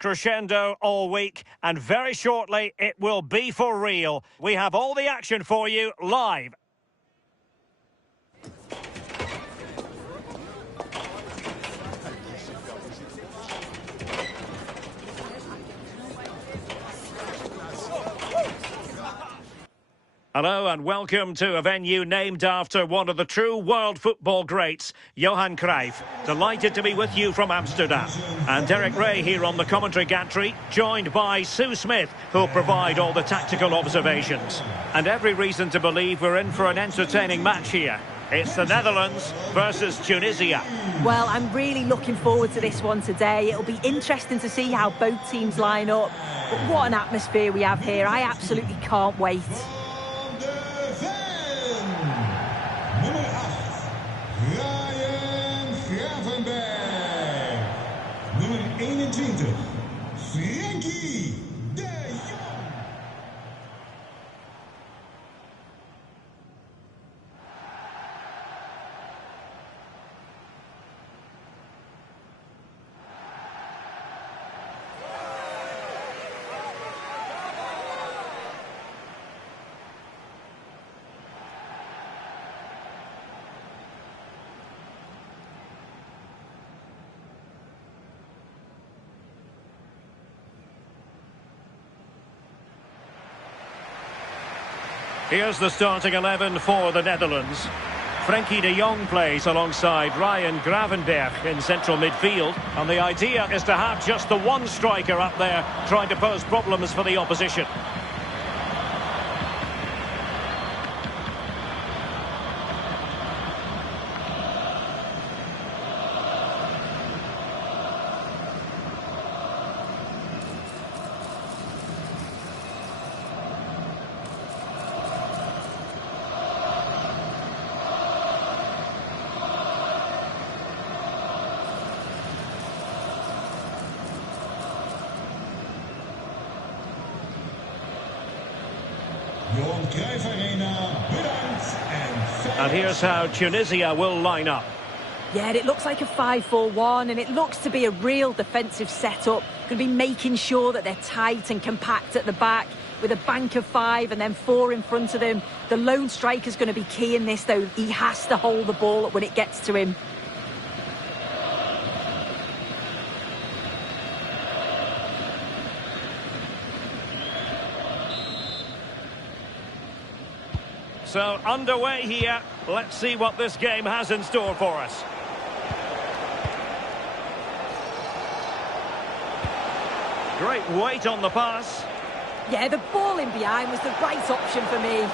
Crescendo all week, and very shortly it will be for real. We have all the action for you live. Hello and welcome to a venue named after one of the true world football greats, Johan Cruyff. Delighted to be with you from Amsterdam. And Derek Ray here on the commentary gantry, joined by Sue Smith, who'll provide all the tactical observations. And every reason to believe we're in for an entertaining match here. It's the Netherlands versus Tunisia. Well, I'm really looking forward to this one today. It'll be interesting to see how both teams line up. But what an atmosphere we have here. I absolutely can't wait. Nummer 21, Frankie. Here's the starting 11 for the Netherlands. Frenkie de Jong plays alongside Ryan Gravenberch in central midfield. And the idea is to have just the one striker up there trying to pose problems for the opposition. And here's how Tunisia will line up. Yeah, it looks like a 5-4-1, and it looks to be a real defensive setup. Going to be making sure that they're tight and compact at the back with a bank of 5 and then 4 in front of them. The lone striker's going to be key in this, though. He has to hold the ball up when it gets to him. So, underway here. Let's see what this game has in store for us. Great weight on the pass. Yeah, the ball in behind was the right option for me.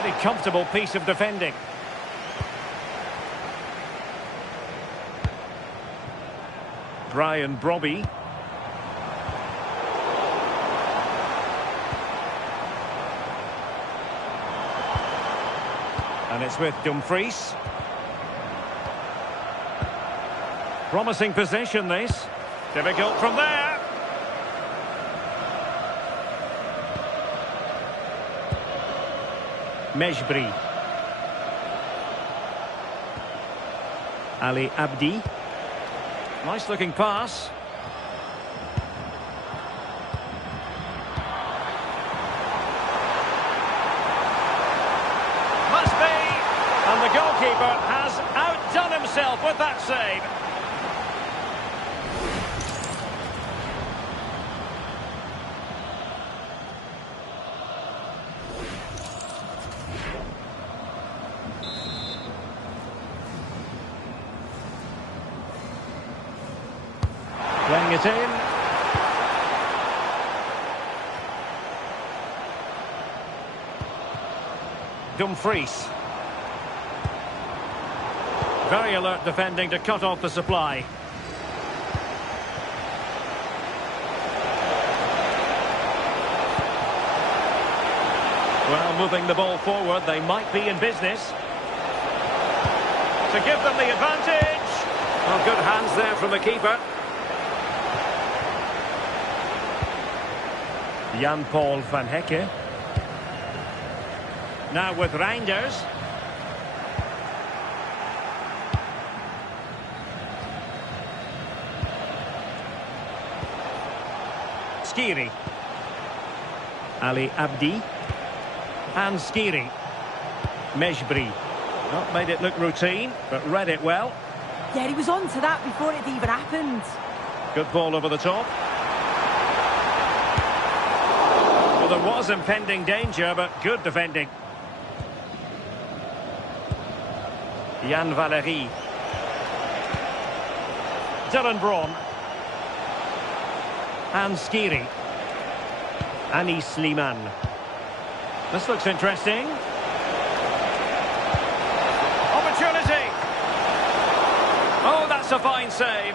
Pretty comfortable piece of defending. Brian Brobby. And it's with Dumfries. Promising possession, this. Difficult from there. Mejbri. Ali Abdi. Nice looking pass. And the goalkeeper has outdone himself with that save. Playing it in. Dumfries. Very alert defending to cut off the supply. Well, moving the ball forward, they might be in business. To give them the advantage. Well, good hands there from the keeper. Jan-Paul van Hecke. Now with Reinders. Skiri. Ali Abdi. And Skiri. Mejbri. Not made it look routine, but read it well. Yeah, he was on to that before it even happened. Good ball over the top. Well, there was impending danger, but good defending. Jan Valery. Dylan Braun. And Skiri. Anis Sliman. This looks interesting. Opportunity! Oh, that's a fine save.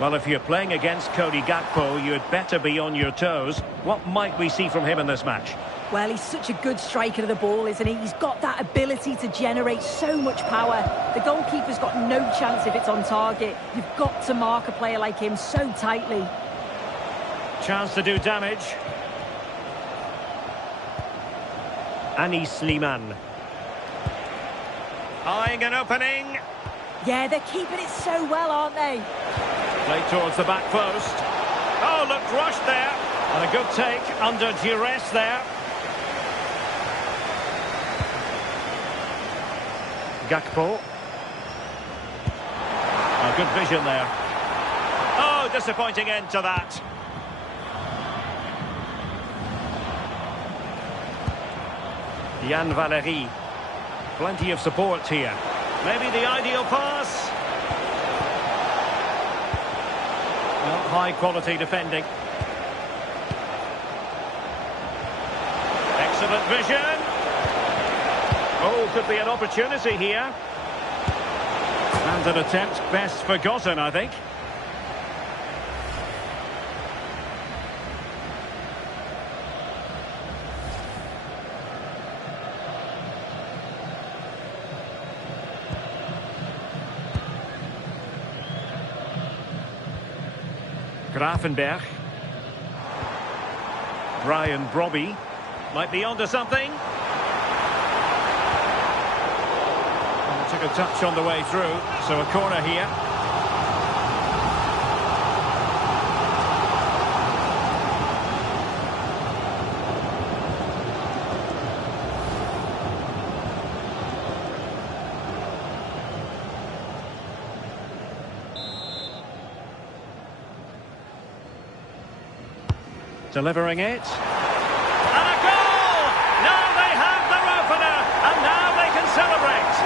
Well, if you're playing against Cody Gakpo, you'd better be on your toes. What might we see from him in this match? Well, he's such a good striker of the ball, isn't he? He's got that ability to generate so much power. The goalkeeper's got no chance if it's on target. You've got to mark a player like him so tightly. Chance to do damage. Anis Sliman. Eyeing an opening. Yeah, they're keeping it so well, aren't they? Played towards the back post. Oh, looked rushed there. And a good take under duress there. Gakpo. A good vision there. Oh, disappointing end to that. Jan Valery. Plenty of support here. Maybe the ideal pass. Not high quality defending. Excellent vision. Oh, could be an opportunity here. And an attempt best forgotten, I think. Grafenberg. Brian Brobby. Might be onto something. And took a touch on the way through. So a corner here. Delivering it. And a goal! Now they have their opener, and now they can celebrate.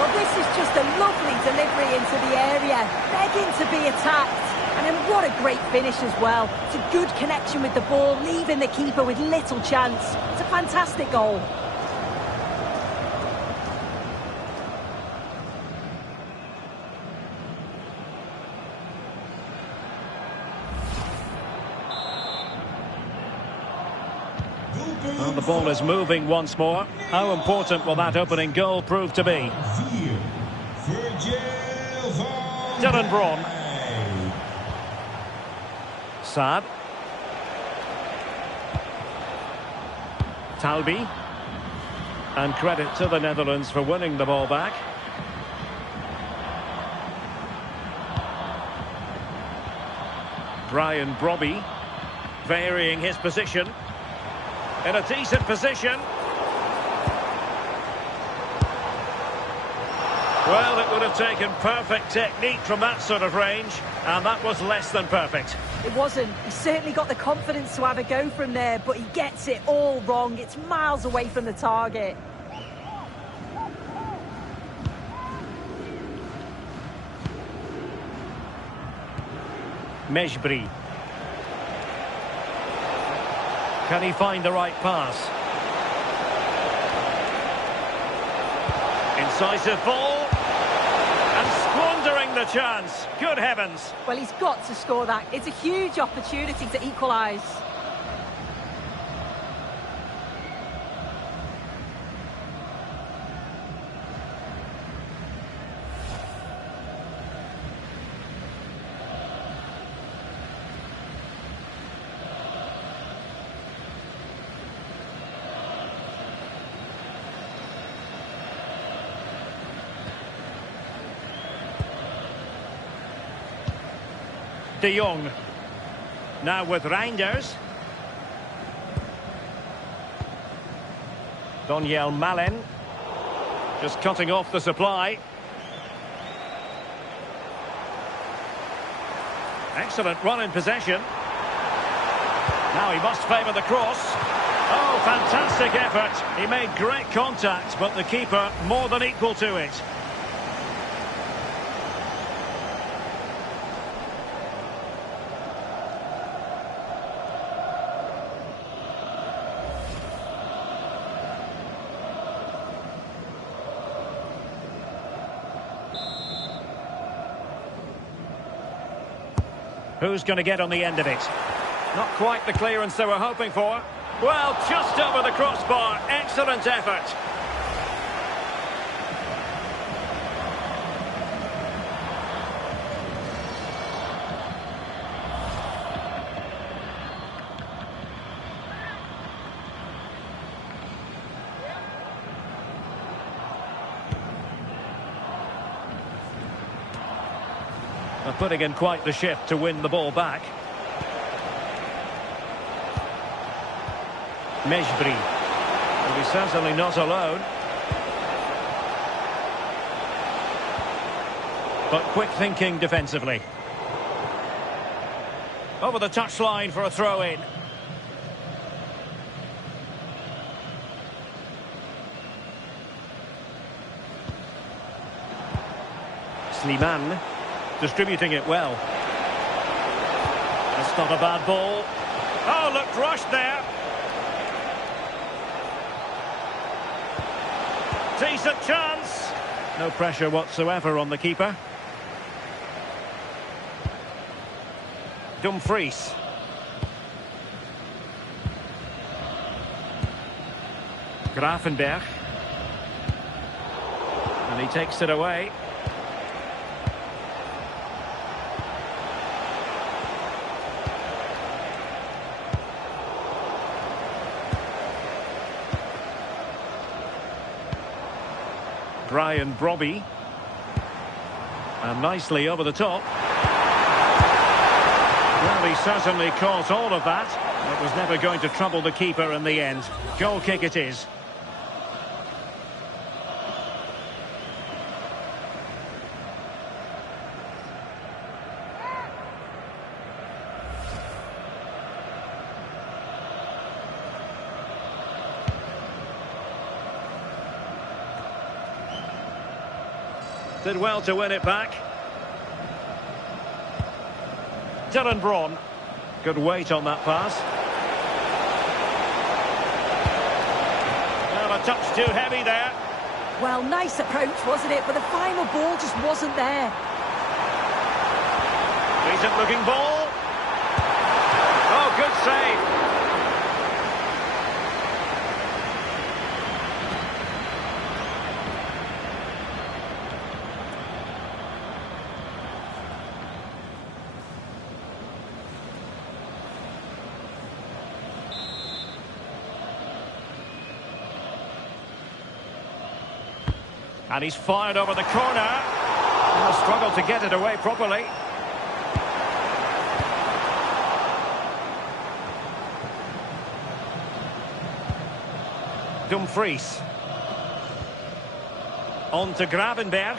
Well, this is just a lovely delivery into the area, begging to be attacked. And then what a great finish as well. It's a good connection with the ball, leaving the keeper with little chance. It's a fantastic goal. Well, the ball is moving once more. How important will that opening goal prove to be? Dylan Braun. Saad. Talbi. And credit to the Netherlands for winning the ball back. Brian Brobby varying his position. In a decent position. Well, it would have taken perfect technique from that sort of range, and that was less than perfect. It wasn't. He certainly got the confidence to have a go from there, but he gets it all wrong. It's miles away from the target. Mejbri. Can he find the right pass? Incisive ball. And squandering the chance. Good heavens. Well, he's got to score that. It's a huge opportunity to equalise. De Jong. Now with Reinders. Daniel Malen. Just cutting off the supply. Excellent run in possession. Now he must favour the cross. Oh, fantastic effort. He made great contact, but the keeper more than equal to it. Who's going to get on the end of it? Not quite the clearance they were hoping for. Well, just over the crossbar. Excellent effort. They're putting in quite the shift to win the ball back. Mejbri. Well, he's certainly not alone. But quick thinking defensively. Over the touchline for a throw-in. Slimane. Distributing it well. That's not a bad ball. Oh, looked rushed there. Decent chance. No pressure whatsoever on the keeper. Dumfries. Gravenberch. And he takes it away. Brian Brobby. And nicely over the top. Well, he certainly caught all of that. It was never going to trouble the keeper in the end. Goal kick it is. Did well to win it back. Dylan Braun. Good weight on that pass. Well, a touch too heavy there. Well, nice approach, wasn't it? But the final ball just wasn't there. Decent looking ball. Oh, good save. And he's fired over the corner. And a struggle to get it away properly. Dumfries. On to Gravenberch.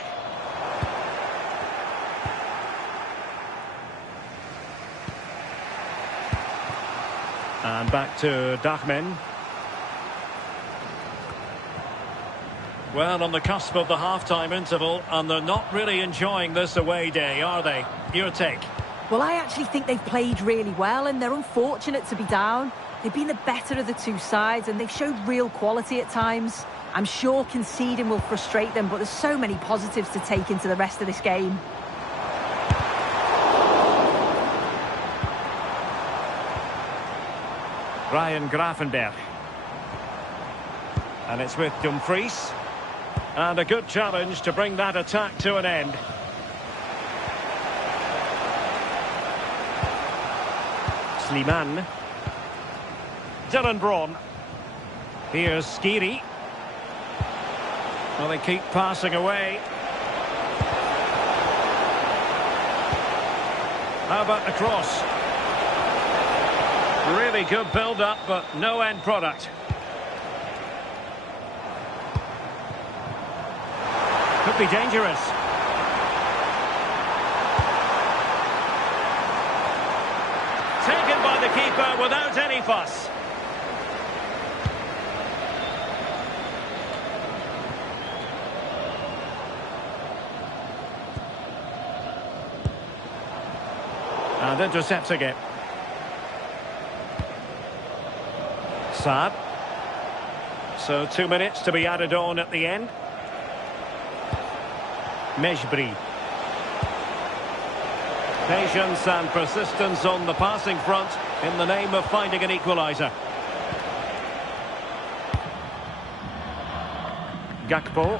And back to Dachmen. Well, on the cusp of the half-time interval, and they're not really enjoying this away day, are they? Your take? Well, I actually think they've played really well, and they're unfortunate to be down. They've been the better of the two sides, and they've showed real quality at times. I'm sure conceding will frustrate them, but there's so many positives to take into the rest of this game. Ryan Gravenberch. And it's with Dumfries. And a good challenge to bring that attack to an end. Slimane. Dylan Braun. Here's Skiri. Well, they keep passing away. How about the cross? Really good build-up, but no end product. Could be dangerous. Taken by the keeper without any fuss. And intercepting it. Saad. So 2 minutes to be added on at the end. Mejbri. Patience and persistence on the passing front in the name of finding an equaliser. Gakpo.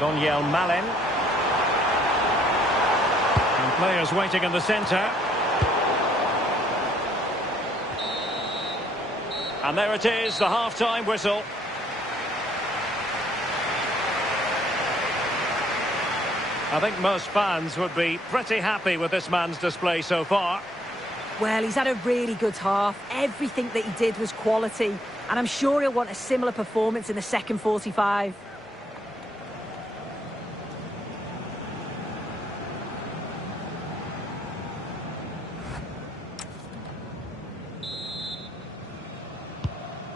Donyell Malen. And players waiting in the centre. And there it is, the half-time whistle. I think most fans would be pretty happy with this man's display so far. Well, he's had a really good half. Everything that he did was quality. And I'm sure he'll want a similar performance in the second 45.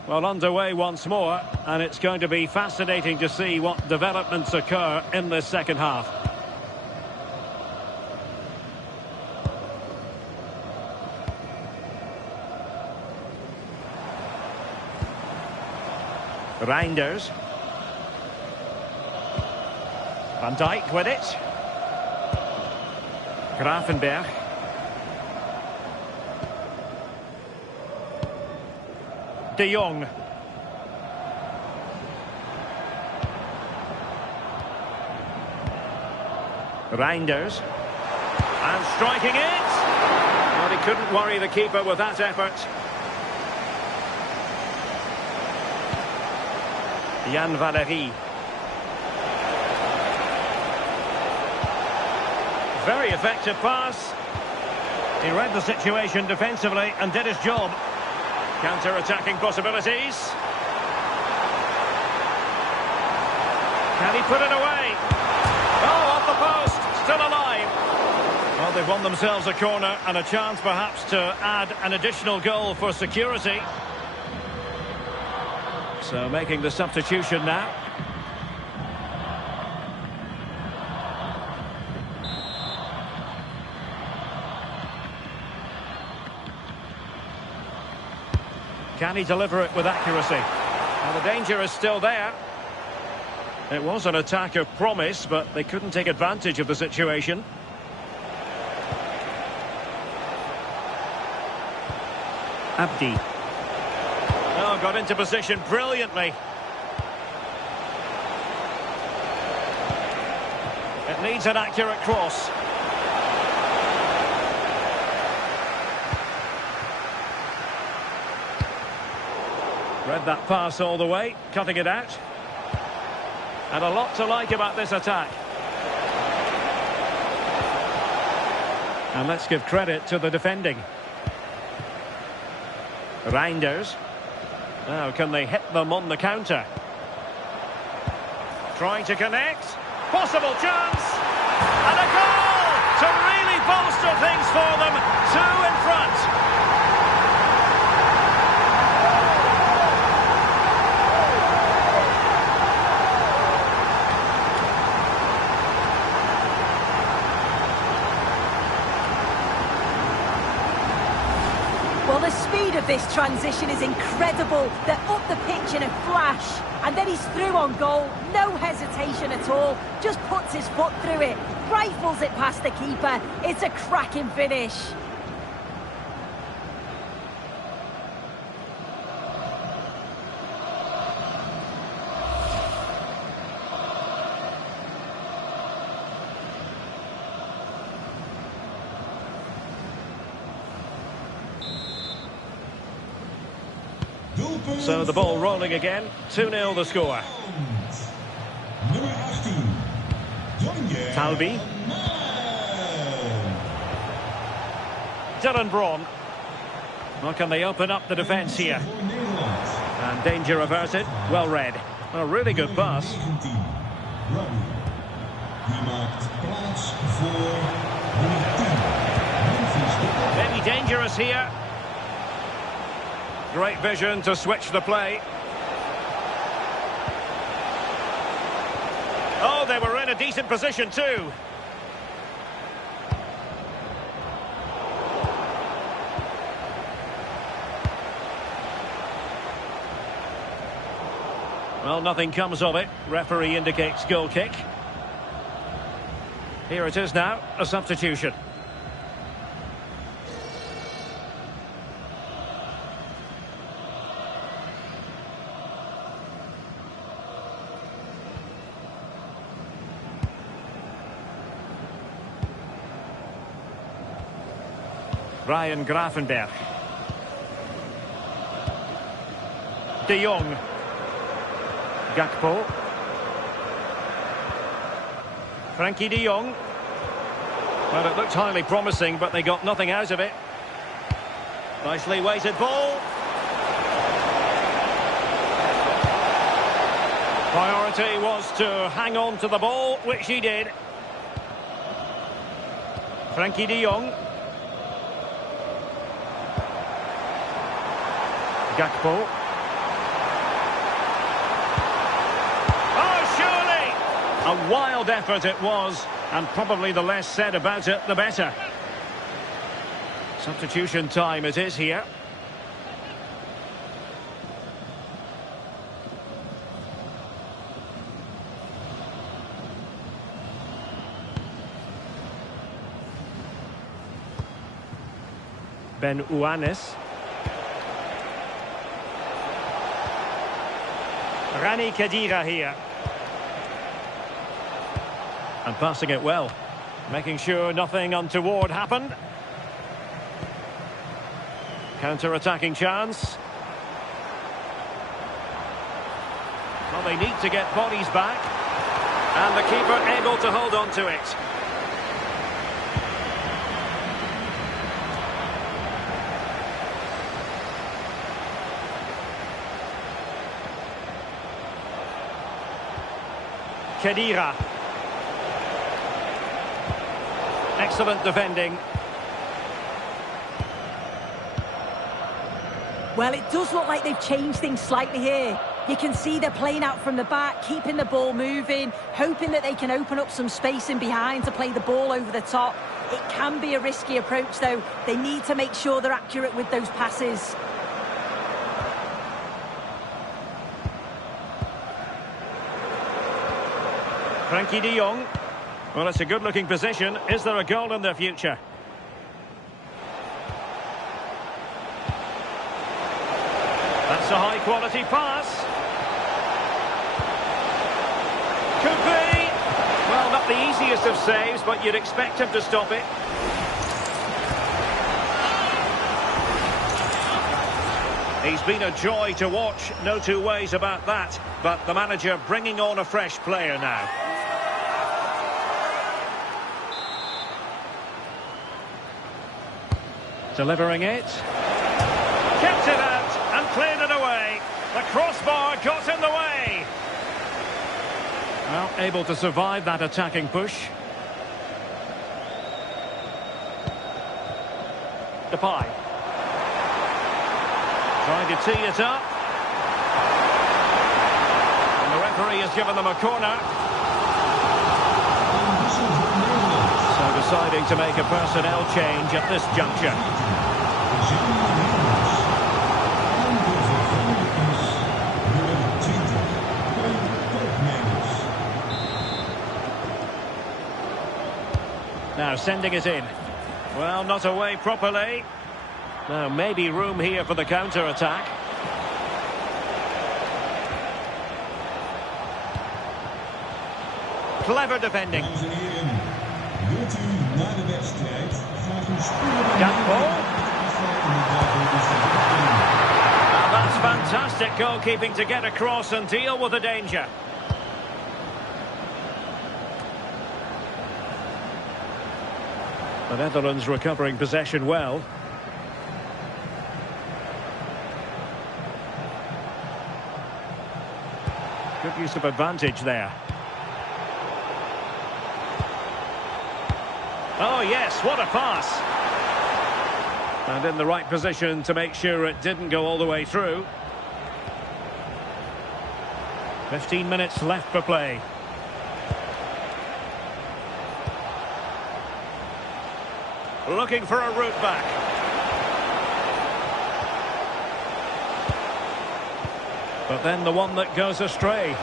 Well, underway once more, and it's going to be fascinating to see what developments occur in this second half. Reinders. Van Dijk with it. Gravenberg. De Jong. Reinders. And striking it. But he couldn't worry the keeper with that effort. Jan Valery. Very effective pass. He read the situation defensively and did his job. Counter-attacking possibilities. Can he put it away? Oh, off the post. Still alive. Well, they've won themselves a corner and a chance perhaps to add an additional goal for security. So making the substitution now. Can he deliver it with accuracy? Well, the danger is still there. It was an attack of promise, but they couldn't take advantage of the situation. Abdi. Oh, got into position brilliantly. It needs an accurate cross. Read that pass all the way, cutting it out. And a lot to like about this attack. And let's give credit to the defending. Reinders. Now, can they hit them on the counter? Trying to connect. Possible chance. And a goal to really bolster things for them. 2 in front. Well, the speed of this transition is incredible. They're up the pitch in a flash. And then he's through on goal. No hesitation at all. Just puts his foot through it. Rifles it past the keeper. It's a cracking finish. So the ball rolling again. 2-0 the score. Nummer 18, Talbi. Dylan Braun. Well, can they open up the defence here? And danger averted. Well read. A really good pass. Maybe dangerous here. Great vision to switch the play. Oh, they were in a decent position too. Well, nothing comes of it. Referee indicates goal kick. Here it is now, a substitution. Ryan Gravenberch. De Jong. Gakpo. Frankie de Jong. Well, it looked highly promising, but they got nothing out of it. Nicely weighted ball. Priority was to hang on to the ball, which he did. Frankie de Jong. Gakpo. Oh, surely! A wild effort it was, and probably the less said about it, the better. Substitution time it is here. Ben Uanes. Rani Khedira here. And passing it well. Making sure nothing untoward happened. Counter-attacking chance. Well, they need to get bodies back. And the keeper able to hold on to it. Khedira. Excellent defending. Well, it does look like they've changed things slightly here. You can see they're playing out from the back, keeping the ball moving, hoping that they can open up some space in behind to play the ball over the top. It can be a risky approach, though. They need to make sure they're accurate with those passes. Frankie de Jong. Well, it's a good-looking position. Is there a goal in the future? That's a high-quality pass. Could be. Well, not the easiest of saves, but you'd expect him to stop it. He's been a joy to watch, no two ways about that. But the manager bringing on a fresh player now. Delivering it. Kept it out and cleared it away. The crossbar got in the way. Well, able to survive that attacking push. Depay. Trying to tee it up. And the referee has given them a corner. So deciding to make a personnel change at this juncture. Now sending it in. Well, not away properly. Now maybe room here for the counter-attack. Clever defending. Gakpo. Now that's fantastic goalkeeping to get across and deal with the danger. The Netherlands recovering possession well. Good use of advantage there. Oh yes, what a pass. And in the right position to make sure it didn't go all the way through. 15 minutes left for play. Looking for a route back. But then the one that goes astray.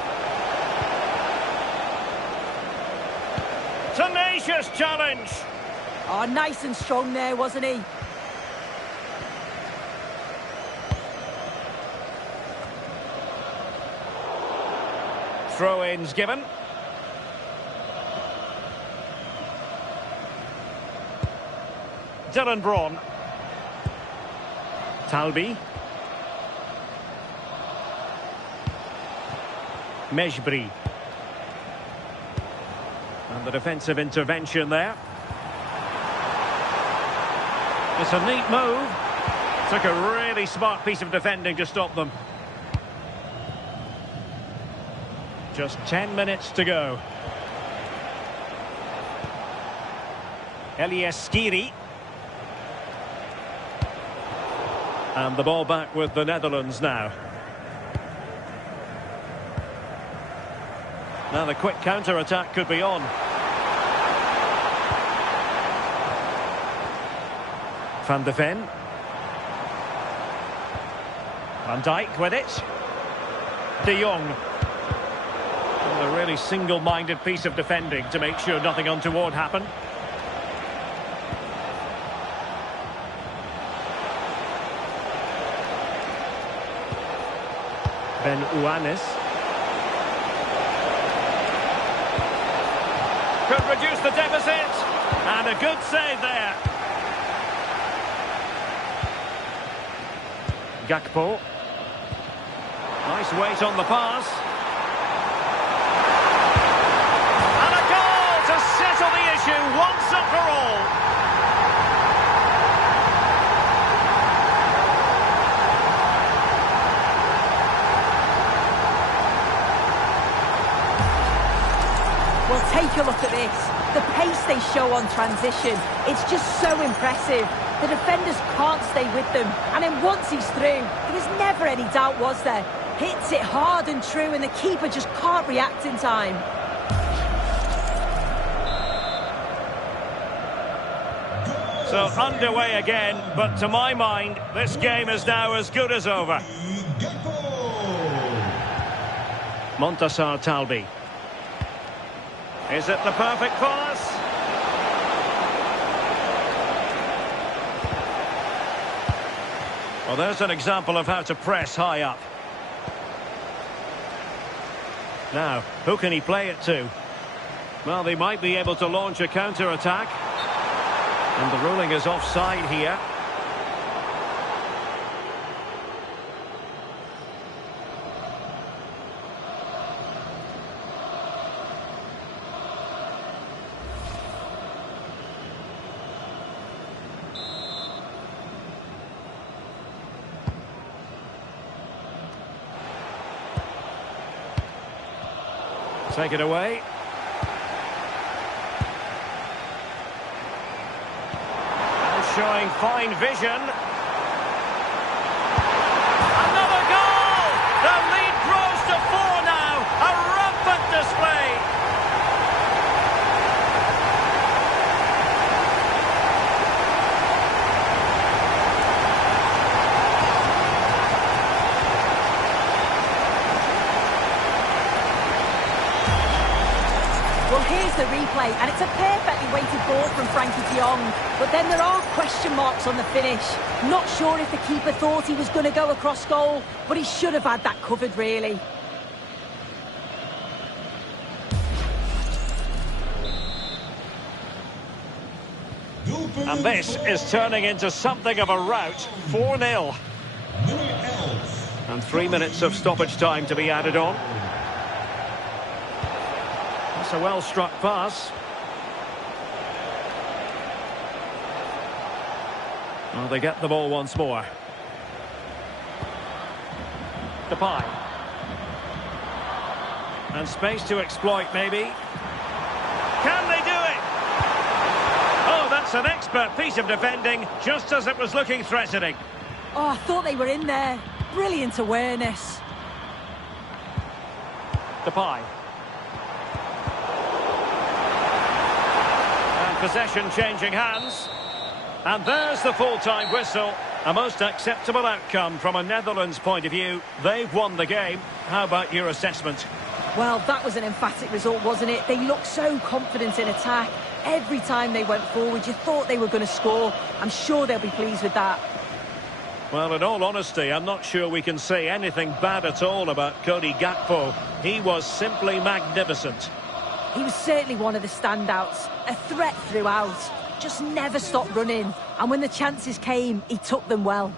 Tenacious challenge. Oh, nice and strong there, wasn't he? Throw-ins given. Dylan Braun. Talbi. Mejbri. And the defensive intervention there. It's a neat move. Took a really smart piece of defending to stop them. Just 10 minutes to go. Elias Skiri. And the ball back with the Netherlands now. Now the quick counter-attack could be on. Van de Ven. Van Dijk with it. De Jong. And a really single-minded piece of defending to make sure nothing untoward happened. Ben Uanis. Could reduce the deficit. And a good save there. Gakpo. Nice weight on the pass. And a goal to settle the issue once and for all. Well, take a look at this. The pace they show on transition, it's just so impressive. The defenders can't stay with them. And then once he's through, there was never any doubt, was there? Hits it hard and true, and the keeper just can't react in time. So underway again, but to my mind, this game is now as good as over. Montassar Talbi. Is it the perfect pass? Well, there's an example of how to press high up. Now, who can he play it to? Well, they might be able to launch a counter-attack. And the ruling is offside here. Take it away. And showing fine vision. Another goal! The lead grows to 4 now. A rampant display. Well, here's the replay, and it's a perfectly weighted ball from Frankie de Jong. But then there are question marks on the finish. Not sure if the keeper thought he was going to go across goal, but he should have had that covered, really. And this is turning into something of a rout. 4-0. And 3 minutes of stoppage time to be added on. That's a well-struck pass. Well, they get the ball once more. Depay. And space to exploit, maybe. Can they do it? Oh, that's an expert piece of defending, just as it was looking threatening. Oh, I thought they were in there. Brilliant awareness. Depay. And possession changing hands. And there's the full-time whistle. A most acceptable outcome from a Netherlands point of view. They've won the game. How about your assessment? Well, that was an emphatic result, wasn't it? They looked so confident in attack. Every time they went forward, you thought they were going to score. I'm sure they'll be pleased with that. Well, in all honesty, I'm not sure we can say anything bad at all about Cody Gakpo. He was simply magnificent. He was certainly one of the standouts. A threat throughout. Just never stopped running. And when the chances came, he took them well.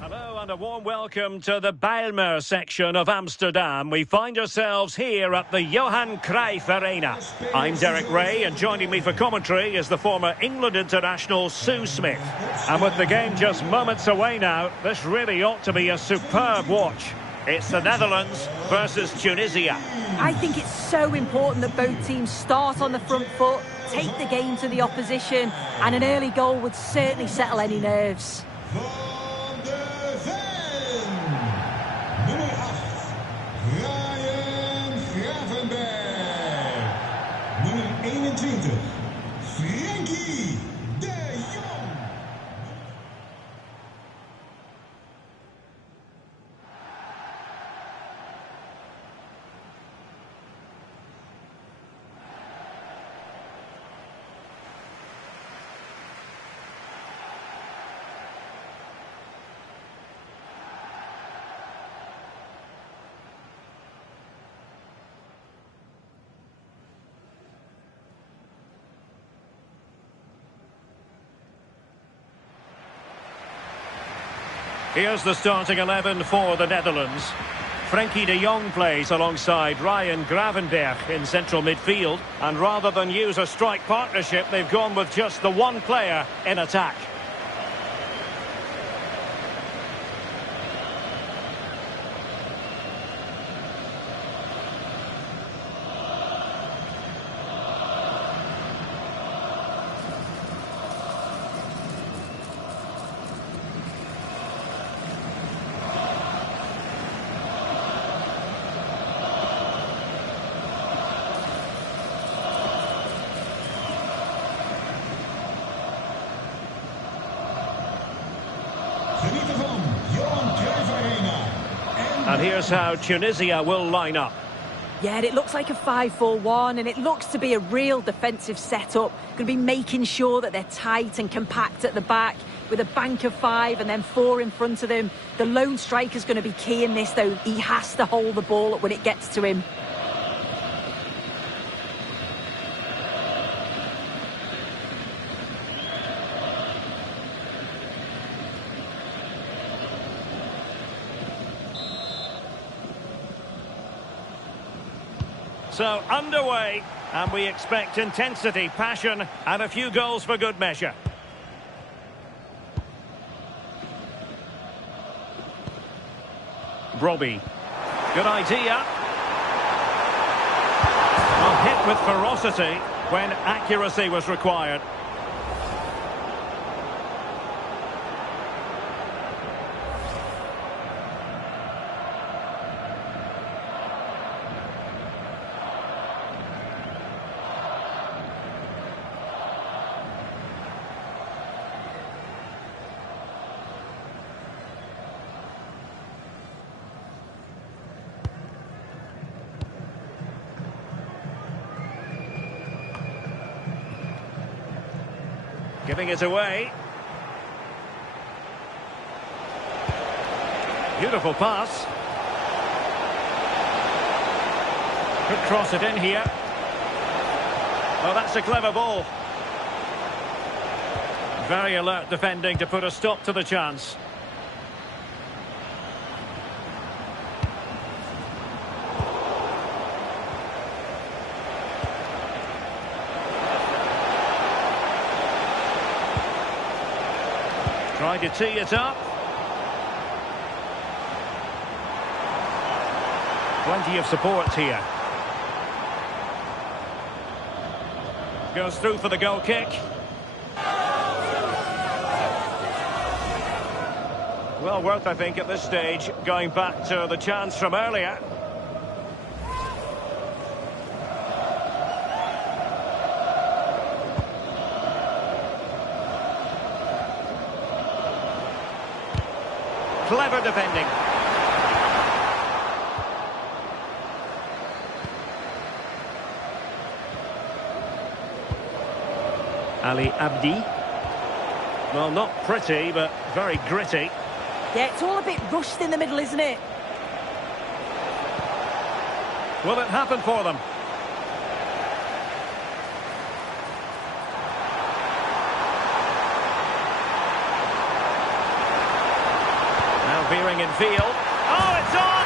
Hello and a warm welcome to the Bijlmer section of Amsterdam. We find ourselves here at the Johan Cruyff Arena. I'm Derek Ray, and joining me for commentary is the former England international Sue Smith. And with the game just moments away now, this really ought to be a superb watch. It's the Netherlands versus Tunisia. I think it's so important that both teams start on the front foot, take the game to the opposition, and an early goal would certainly settle any nerves. Van de Ven. Nummer 8, Ryan Gravenberg. Nummer 21, Frenkie de Jong. Here's the starting 11 for the Netherlands. Frenkie de Jong plays alongside Ryan Gravenberg in central midfield. And rather than use a strike partnership, they've gone with just the one player in attack. Genieten van Johan Cruyff Arena. And here's how Tunisia will line up. Yeah, it looks like a 5-4-1, and it looks to be a real defensive setup. Going to be making sure that they're tight and compact at the back, with a bank of 5 and then 4 in front of them. The lone striker's going to be key in this, though. He has to hold the ball up when it gets to him. So underway, and we expect intensity, passion, and a few goals for good measure. Brobbey. Good idea. Well, hit with ferocity when accuracy was required. Giving it away. Beautiful pass. Could cross it in here. Well, that's a clever ball. Very alert defending to put a stop to the chance. Tried to tee it up. Plenty of support here. Goes through for the goal kick. Well worth, I think, at this stage, going back to the chance from earlier. Clever defending. Ali Abdi. Well, not pretty, but very gritty. Yeah, it's all a bit rushed in the middle, isn't it? Will it happen for them? Now veering in field. Oh, it's on!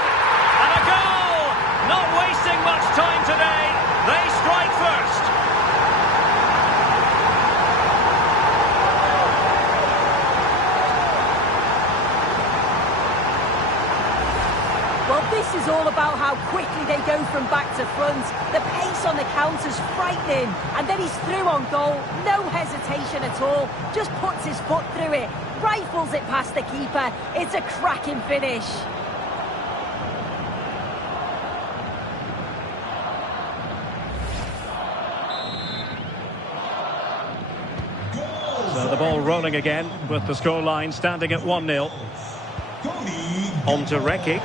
And a goal! Not wasting much time today. They strike first. Well, this is all about how quickly they go from back to front. The pace on the counter's frightening. And then he's through on goal. No hesitation at all. Just puts his foot through it. Rifles it past the keeper. It's a cracking finish. So the ball rolling again with the scoreline standing at 1-0. On to Rekic.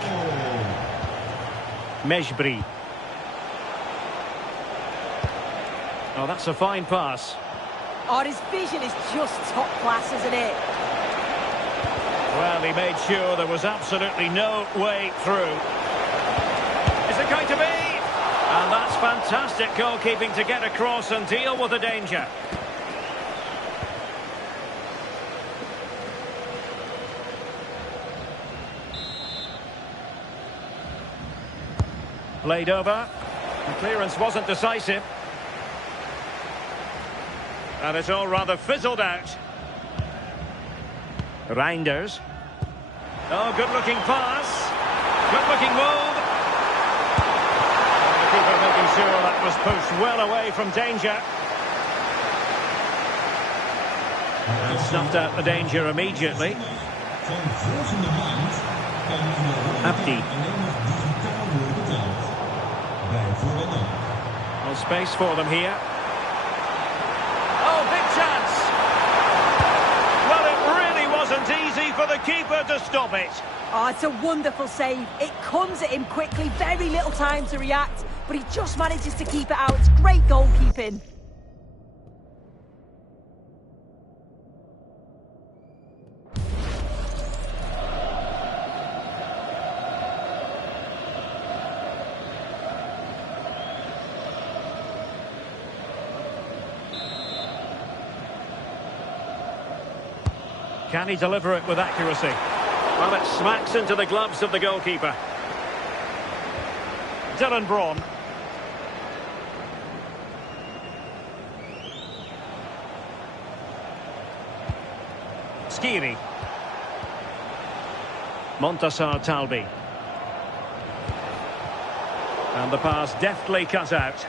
Mejbri. Oh, that's a fine pass. Oh, his vision is just top class, isn't it? Well, he made sure there was absolutely no way through. Is it going to be? And that's fantastic goalkeeping to get across and deal with the danger. Played over. The clearance wasn't decisive. And it's all rather fizzled out. Reinders. Oh, good-looking pass. Good-looking move. And the keeper making sure that was pushed well away from danger. And snuffed out the danger immediately. Abdi. Well, space for them here. Oh, big chance! Well, it really wasn't easy for the keeper to stop it. Oh, it's a wonderful save. It comes at him quickly, very little time to react, but he just manages to keep it out. It's great goalkeeping. Can he deliver it with accuracy? Well, it smacks into the gloves of the goalkeeper. Dylan Braun. Skiri. Montassar Talbi. And the pass deftly cut out.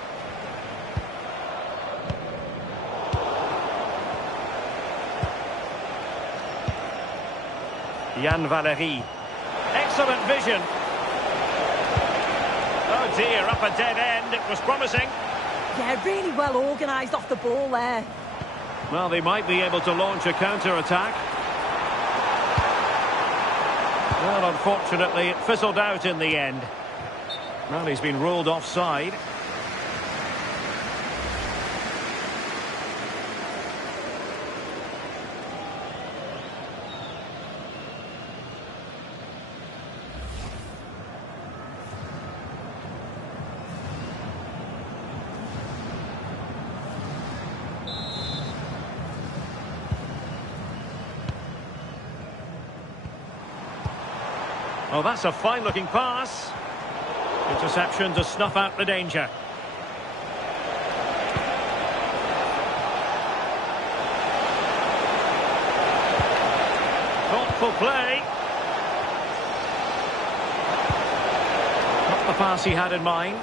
Jan Valery. Excellent vision. Oh dear, up a dead end. It was promising. Yeah, really well organised off the ball there. Well, they might be able to launch a counter-attack. Well, unfortunately, it fizzled out in the end. Well, he's been ruled offside. Oh, that's a fine-looking pass. Interception to snuff out the danger. Thoughtful play. Not the pass he had in mind.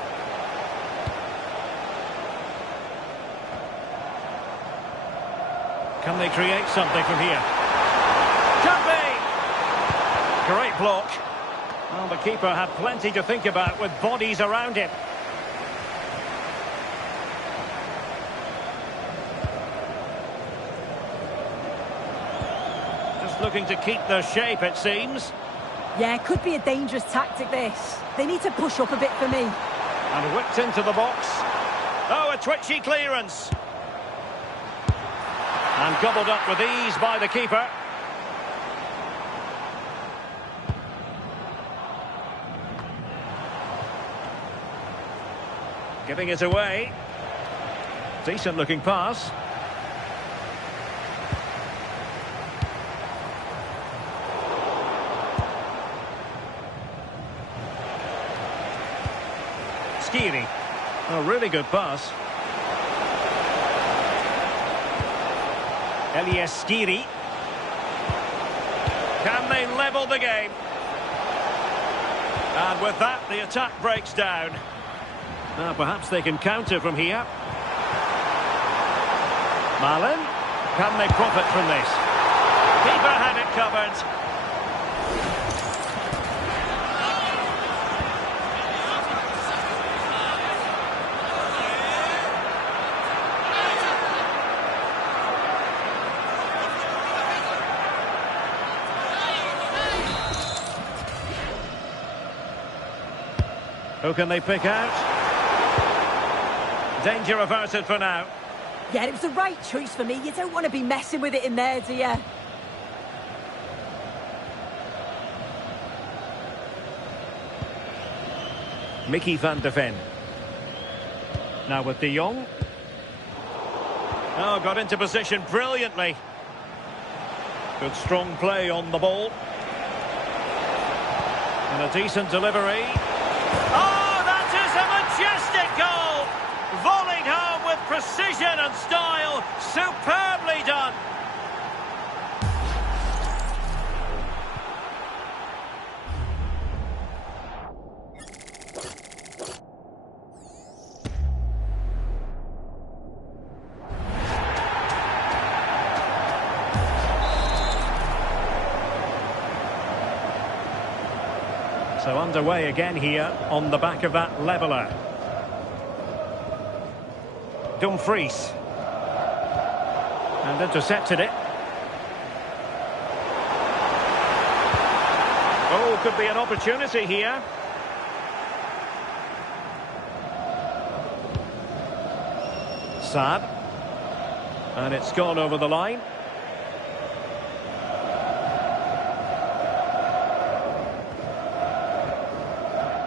Can they create something from here? Can be! Great block. Well, the keeper had plenty to think about with bodies around him. Just looking to keep their shape, it seems. Yeah, could be a dangerous tactic, this. They need to push up a bit for me. And whipped into the box. Oh, a twitchy clearance. And gobbled up with ease by the keeper. Giving it away. Decent looking pass. Skiri. A really good pass. Elias Skiri. Can they level the game? And with that, the attack breaks down. Now, perhaps they can counter from here. Malin. Can they profit from this? Keeper had it covered. Who can they pick out? Danger averted for now. Yeah, it was the right choice for me. You don't want to be messing with it in there, do you? Mickey van de Ven. Now with De Jong. Oh, got into position brilliantly. Good strong play on the ball. And a decent delivery. Oh, that is a majestic goal! Volleyed home with precision and style. Superbly done. So underway again here on the back of that leveller. Dumfries. And intercepted it. Oh, could be an opportunity here. Saab. And it's gone over the line.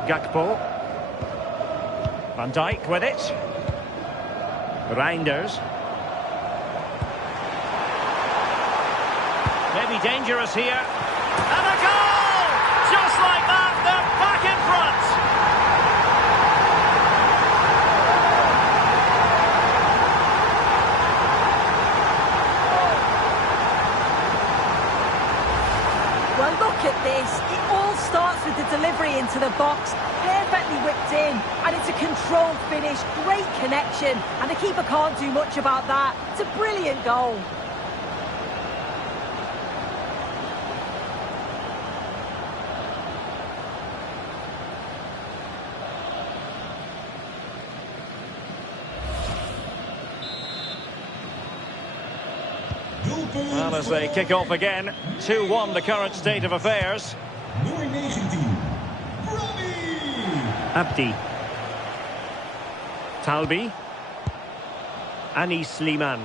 Gakpo. Van Dijk with it. Reinders. Maybe dangerous here. And a goal! Just like that, they're back in front. Well, look at this. It all starts with the delivery into the box. Perfectly whipped in. And it's a controlled finish. Great connection. And the keeper can't do much about that. It's a brilliant goal. Well, as they kick off again, 2-1 the current state of affairs. Nummer 19, Abdi. Talbi. Anis Sliman.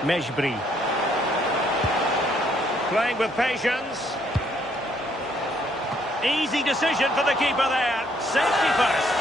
Mejbri. Playing with patience. Easy decision for the keeper there. Safety first.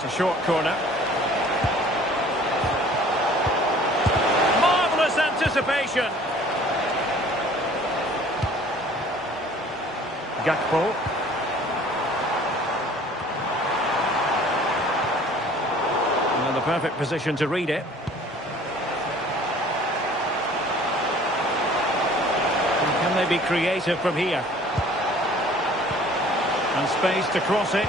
It's a short corner. Marvellous anticipation. Gakpo. And the perfect position to read it. And can they be creative from here? And space to cross it.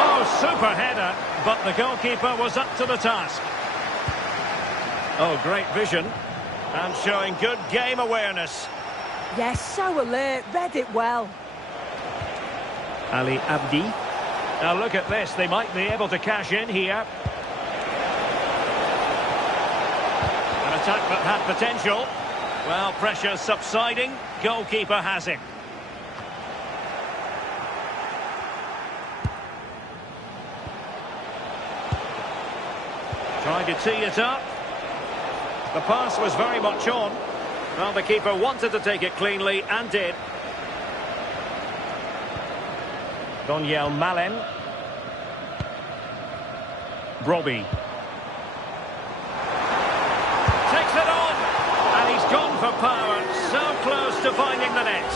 Oh, super header, but the goalkeeper was up to the task. Oh, great vision. And showing good game awareness. Yes, so alert, read it well. Ali Abdi. Now look at this, they might be able to cash in here. An attack that had potential. Well, pressure subsiding, goalkeeper has it. Tried to tee it up. The pass was very much on. Well, the keeper wanted to take it cleanly and did. Daniel Malen. Brobbey. Takes it on. And he's gone for power. So close to finding the net.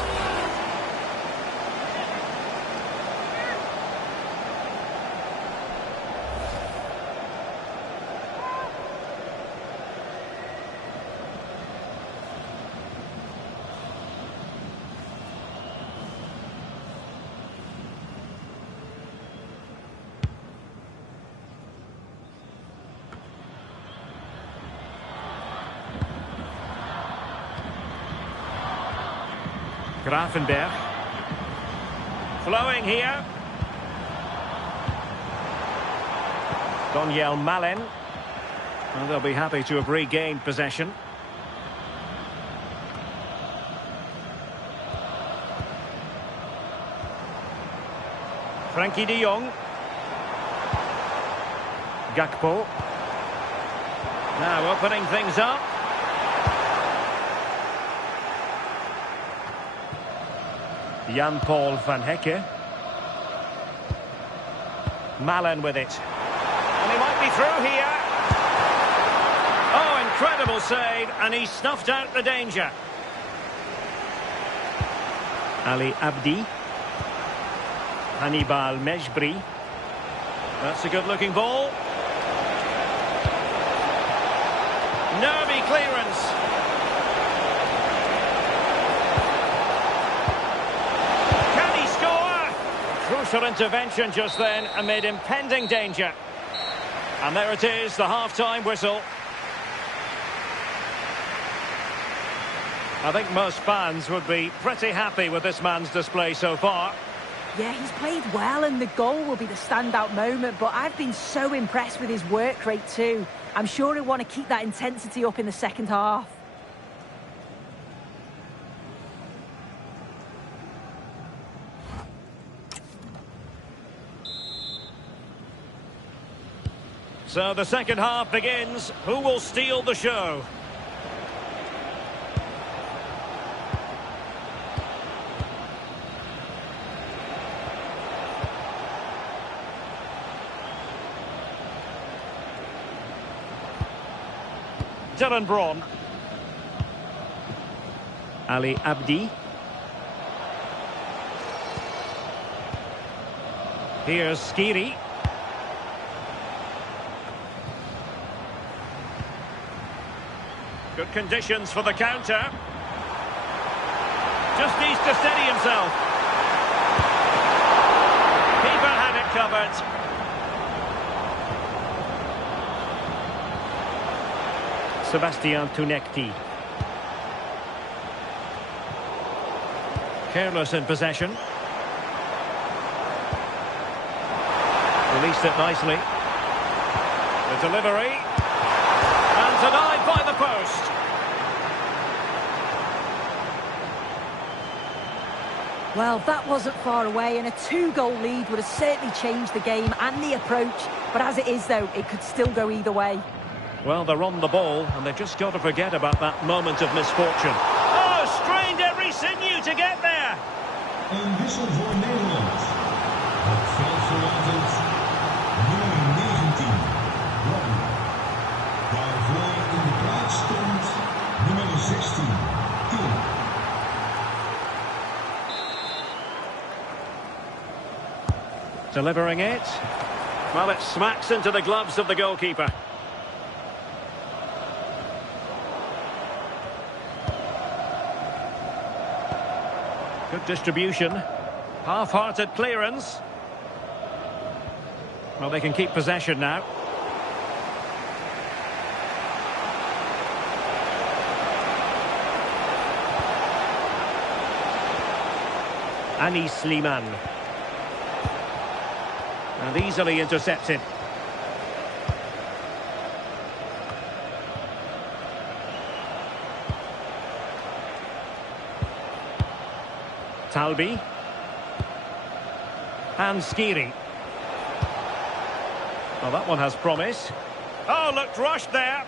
Grafenberg. Flowing here. Daniel Malen. Well, they'll be happy to have regained possession. Frankie de Jong. Gakpo. Now opening things up. Jan-Paul van Hecke. Malen with it. And he might be through here. Oh, incredible save, and he snuffed out the danger. Ali Abdi. Hannibal Mejbri. That's a good-looking ball. Nervy clearance. Crucial intervention just then amid impending danger. And there it is, the half-time whistle. I think most fans would be pretty happy with this man's display so far. Yeah, he's played well and the goal will be the standout moment, but I've been so impressed with his work rate too. I'm sure he'll want to keep that intensity up in the second half. So the second half begins. Who will steal the show? Dylan Braun. Ali Abdi. Here's Skiri. Good conditions for the counter. Just needs to steady himself. Keeper had it covered. Sebastian Tunekti. Careless in possession. Released it nicely. The delivery. And denied by the post. Well, that wasn't far away, and a 2-goal lead would have certainly changed the game and the approach. But as it is, though, it could still go either way. Well, they're on the ball, and they've just got to forget about that moment of misfortune. Oh, strained every sinew to get there. Een wissel voor Nederland. Op het veld verlaten nummer 19, Robben. Daarvoor in de plaats stond nummer 16, Til. Delivering it. Well, it smacks into the gloves of the goalkeeper. Good distribution. Half-hearted clearance. Well, they can keep possession now. Anis Sliman. And easily intercepted. Talbi. And Skiri. Well, that one has promise. Oh, looked rushed there.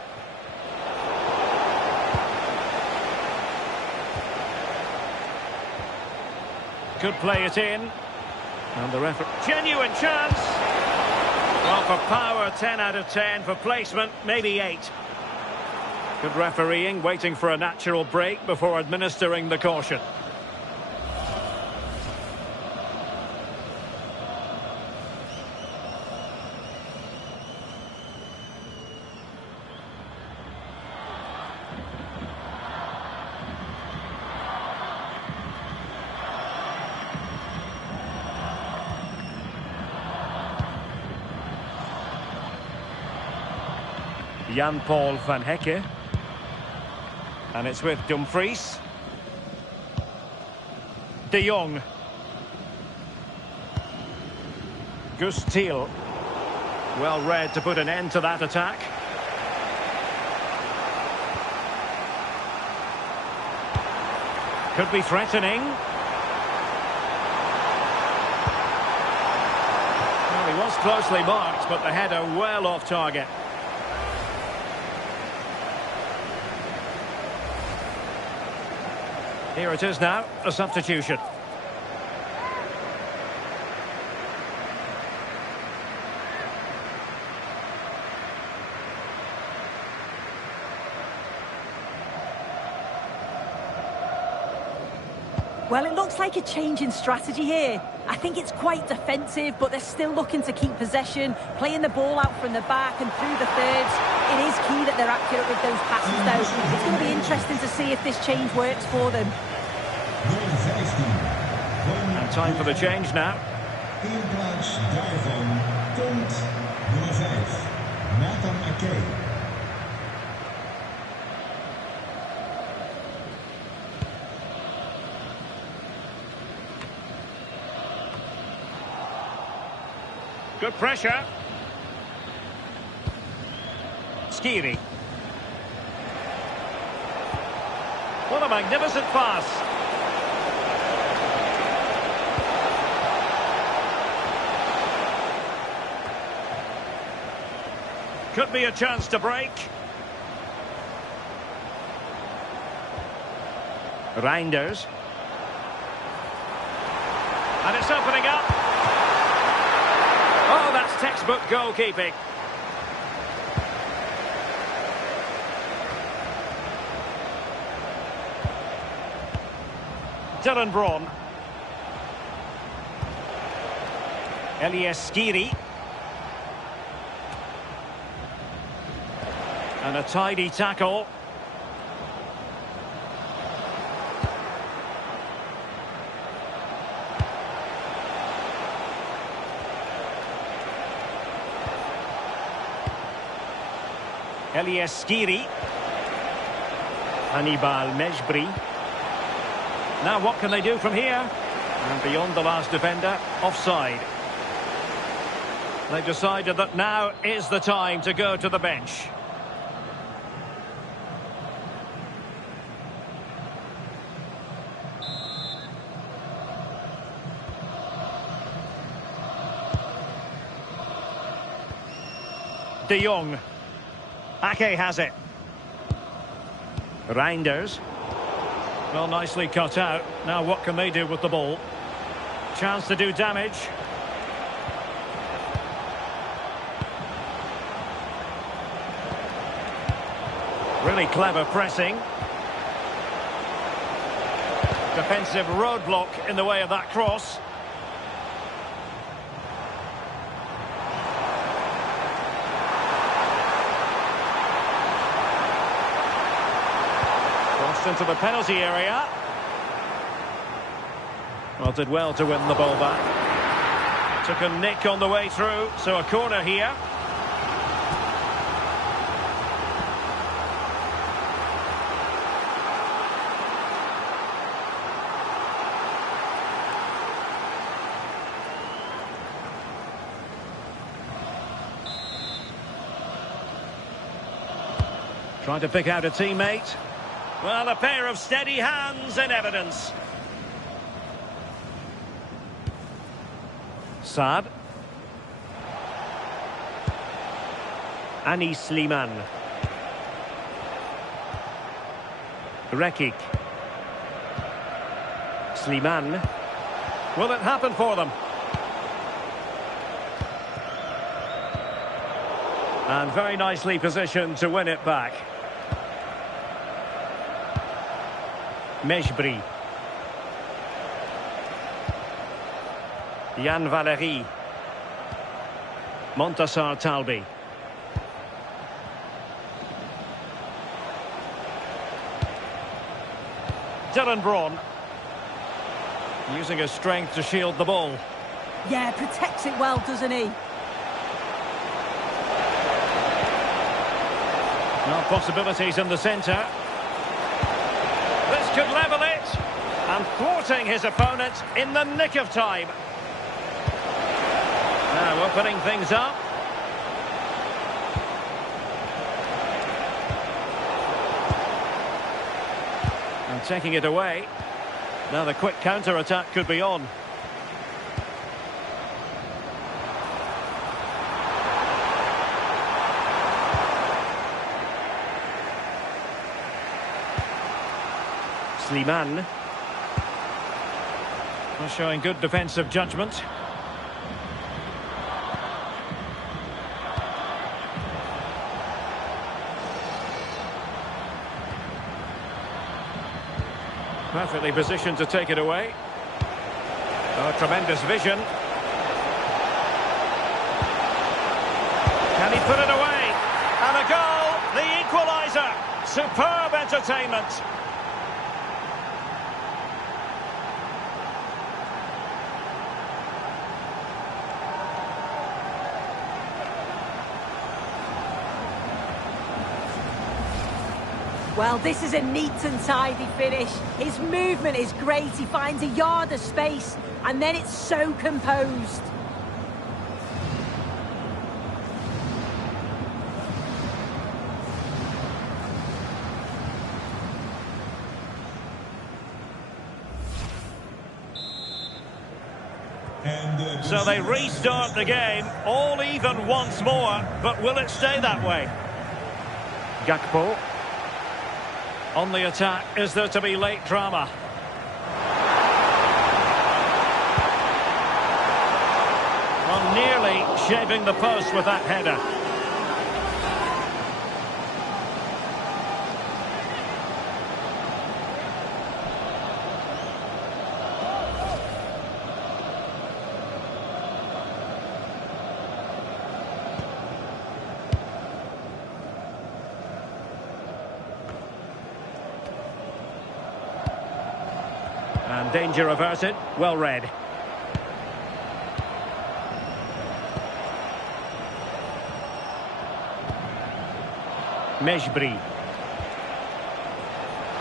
Could play it in. And the referee... Genuine chance! Well, for power, 10 out of 10. For placement, maybe 8. Good refereeing, waiting for a natural break before administering the caution. Jan-Paul van Hecke. And it's with Dumfries. De Jong. Gus Til. Well read to put an end to that attack. Could be threatening. Well, he was closely marked, but the header well off target. Here it is now, a substitution. Well, it looks like a change in strategy here. I think it's quite defensive, but they're still looking to keep possession, playing the ball out from the back and through the thirds. It is key that they're accurate with those passes, though. It's going to be interesting to see if this change works for them. And time for the change now. In plaats daarvan komt nummer 5, Nathan Ake. Good pressure. Skiri. What a magnificent pass. Could be a chance to break. Reinders. And it's opening up. Oh, that's textbook goalkeeping. Dylan Braun. Elias Skiri. And a tidy tackle. Elias Skiri. Hannibal Mejbri. Now what can they do from here? And beyond the last defender, offside. They've decided that now is the time to go to the bench. De Jong. Ake has it. Reinders. Well, nicely cut out. Now what can they do with the ball? Chance to do damage. Really clever pressing. Defensive roadblock in the way of that cross. Crossed into the penalty area. Well, did well to win the ball back. Took a nick on the way through, so a corner here. Trying to pick out a teammate. Well, a pair of steady hands in evidence. Saad. Anis Sliman. Rekik. Sliman. Will it happen for them? And very nicely positioned to win it back. Mejbri. Jan Valery. Montassar Talbi. Dylan Braun. Using his strength to shield the ball. Yeah, protects it well, doesn't he? Now possibilities in the centre. This could level it. And thwarting his opponent in the nick of time. Now opening things up. And taking it away. Now the quick counter-attack could be on. Sliman. Showing good defensive judgment. Perfectly positioned to take it away. Oh, tremendous vision. Can he put it away? And a goal, the equaliser. Superb entertainment. Well, this is a neat and tidy finish. His movement is great. He finds a yard of space, and then it's so composed. So they restart the game, all even once more, but will it stay that way? Gakpo. On the attack, is there to be late drama? Well, nearly shaving the post with that header. And danger averted, well read. Mejbri.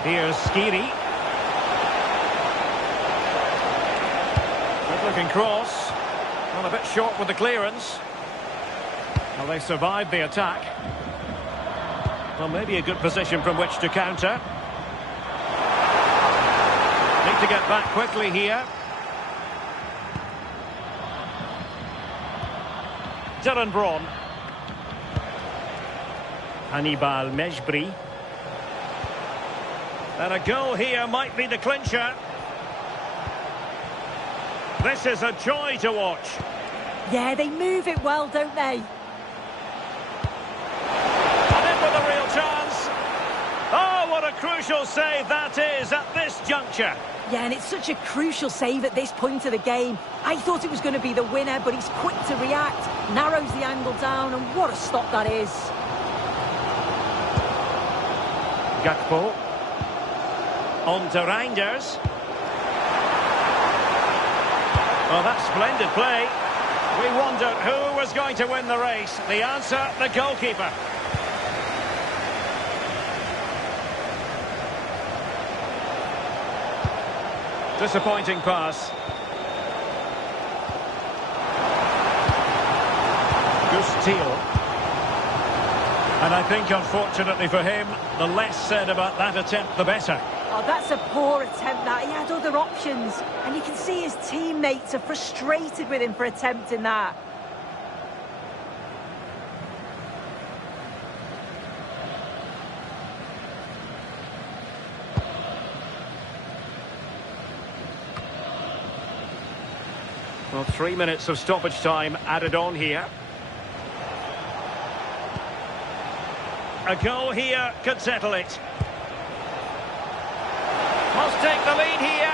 Here's Skiri. Good looking cross. Well, a bit short with the clearance. Well, they survived the attack. Well, maybe a good position from which to counter. Need to get back quickly here. Dylan Braun. Hannibal Mejbri. And a goal here might be the clincher. This is a joy to watch. Yeah, they move it well, don't they? And in with a real chance. Oh, what a crucial save that is at this juncture. Yeah, and it's such a crucial save at this point of the game. I thought it was going to be the winner, but he's quick to react, narrows the angle down, and what a stop that is. Gakpo. On to Reinders. Well, that's splendid play. We wondered who was going to win the race. The answer, the goalkeeper. Disappointing pass. Gustilo. And I think, unfortunately for him, the less said about that attempt, the better. Oh, that's a poor attempt, that. He had other options. And you can see his teammates are frustrated with him for attempting that. Well, 3 minutes of stoppage time added on here. A goal here could settle it. Must take the lead here.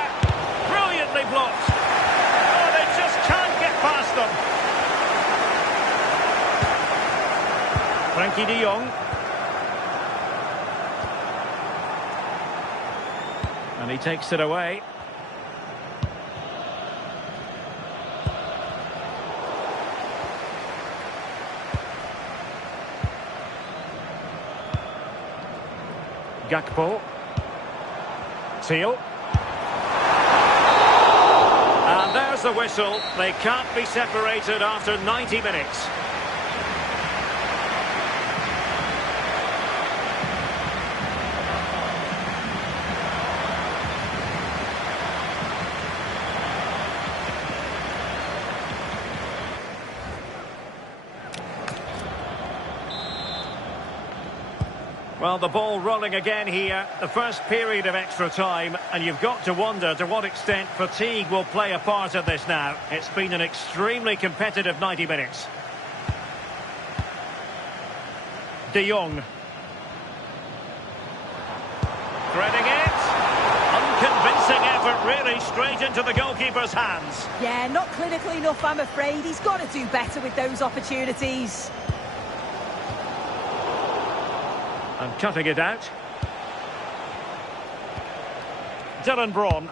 Brilliantly blocked. Oh, they just can't get past them. Frankie de Jong. And he takes it away. Gakpo. Teal. And there's the whistle. They can't be separated after 90 minutes. Well, the ball rolling again here, the first period of extra time, and you've got to wonder to what extent fatigue will play a part of this now. It's been an extremely competitive 90 minutes. De Jong. Threading it. Unconvincing effort, really, straight into the goalkeeper's hands. Yeah, not clinical enough, I'm afraid. He's got to do better with those opportunities. And cutting it out. Dylan Braun.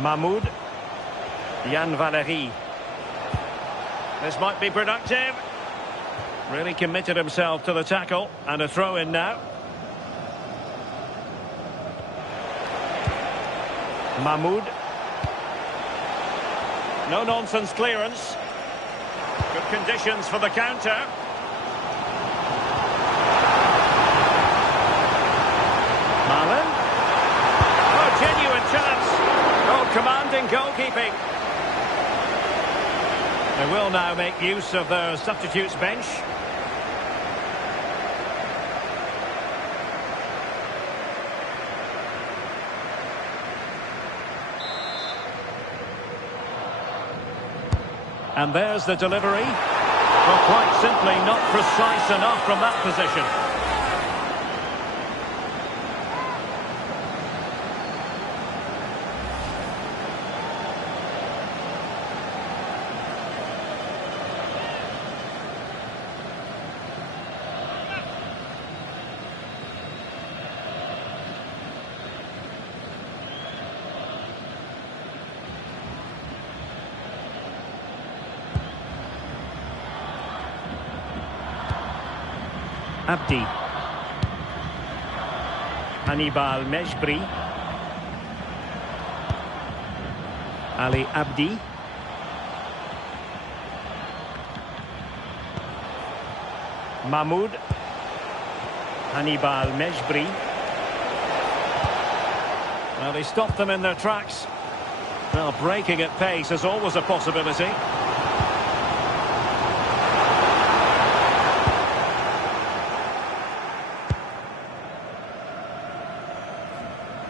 Mahmoud. Jan Valery. This might be productive. Really committed himself to the tackle. And a throw in now. Mahmoud. No nonsense clearance. Good conditions for the counter. Marlon. Oh, genuine chance. Oh, commanding goalkeeping. They will now make use of their substitutes bench. And there's the delivery. Well, quite simply not precise enough from that position. Abdi. Hannibal Mejbri. Ali Abdi. Mahmoud. Hannibal Mejbri. Well, they stopped them in their tracks. Well, breaking at pace is always a possibility.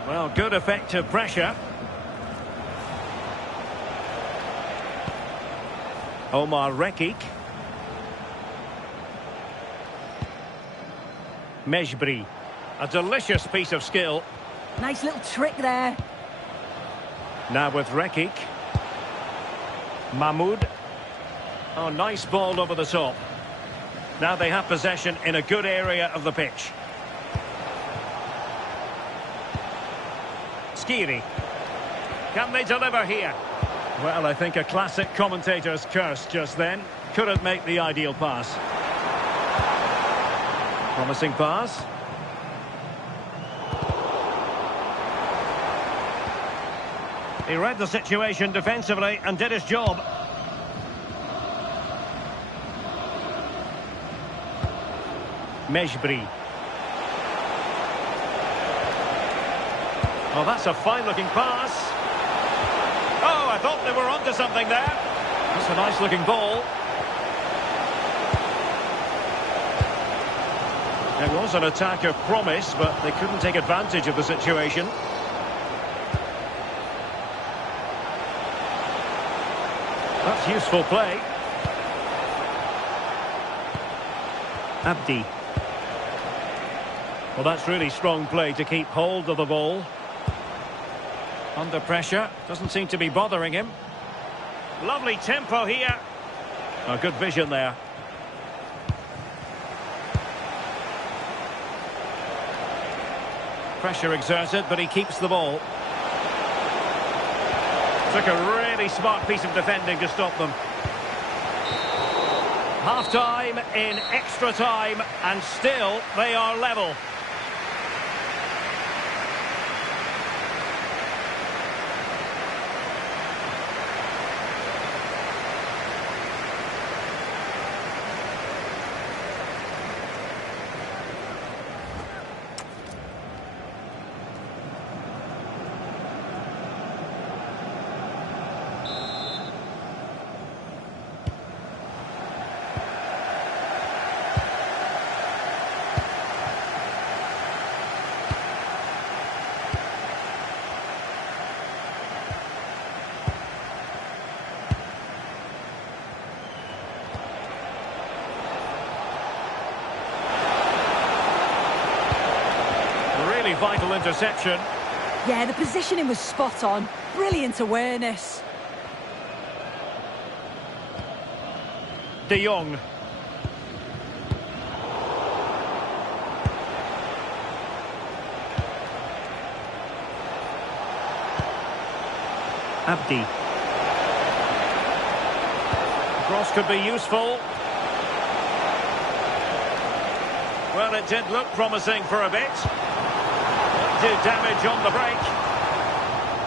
Well, good effective pressure. Omar Rekik. Mejbri. A delicious piece of skill. Nice little trick there. Now with Rekik. Mahmoud. Oh, nice ball over the top. Now they have possession in a good area of the pitch. Skiri. Can they deliver here? Well, I think a classic commentator's curse just then. Couldn't make the ideal pass. Promising pass. He read the situation defensively and did his job. Mejbri. Oh, that's a fine-looking pass. Oh, I thought they were onto something there. That's a nice-looking ball. It was an attack of promise, but they couldn't take advantage of the situation. That's useful play. Abdi. Well, that's really strong play to keep hold of the ball. Under pressure, doesn't seem to be bothering him. Lovely tempo here. A good vision there. Pressure exerted, but he keeps the ball. Took a really smart piece of defending to stop them. Half-time in extra time, and still they are level. Vital interception. Yeah, the positioning was spot on. Brilliant awareness. De Jong. Abdi. Cross could be useful. Well, it did look promising for a bit. Did damage on the break.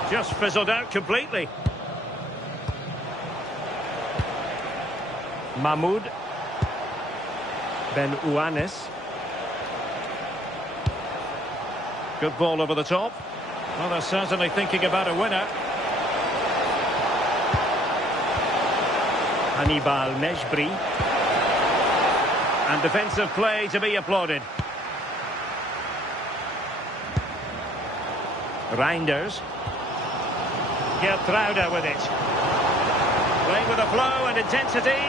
Just fizzled out completely. Mahmoud. Ben Ouanes. Good ball over the top. Well, they're certainly thinking about a winner. Hannibal Mejbri. And defensive play to be applauded. Reinders. Geertruida with it. Playing with a flow and intensity.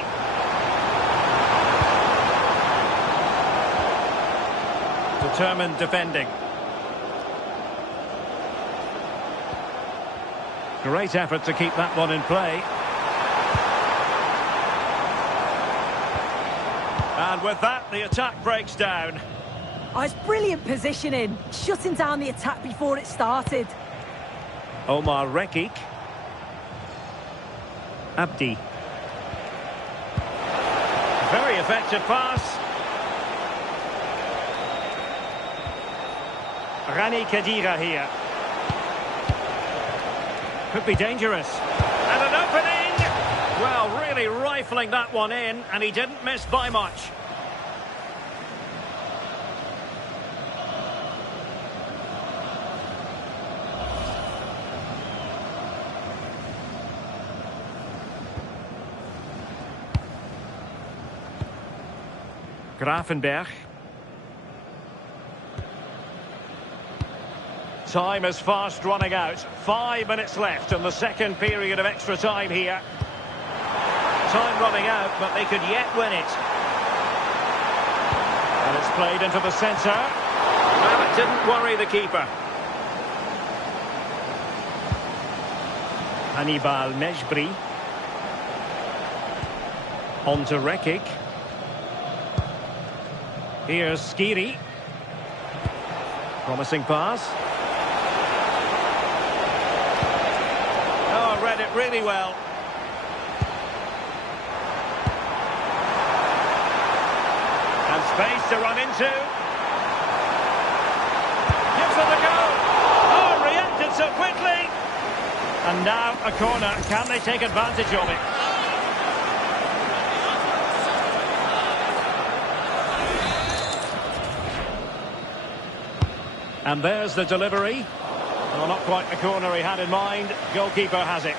Determined defending. Great effort to keep that one in play. And with that, the attack breaks down. Oh, it's brilliant positioning. Shutting down the attack before it started. Omar Rekik. Abdi. Very effective pass. Rani Khedira here. Could be dangerous. And an opening! Well, really rifling that one in, and he didn't miss by much. Grafenberg. Time is fast running out. 5 minutes left in the second period of extra time here. time running out, but they could yet win it. And it's played into the centre. Well, it didn't worry the keeper. Hannibal Mejbri. On to Rekic. Here's Skiri. Promising pass. Oh, read it really well. And space to run into. Gives it a go. Oh, reacted so quickly. And now a corner. Can they take advantage of it? And there's the delivery. Well, not quite the corner he had in mind. Goalkeeper has it.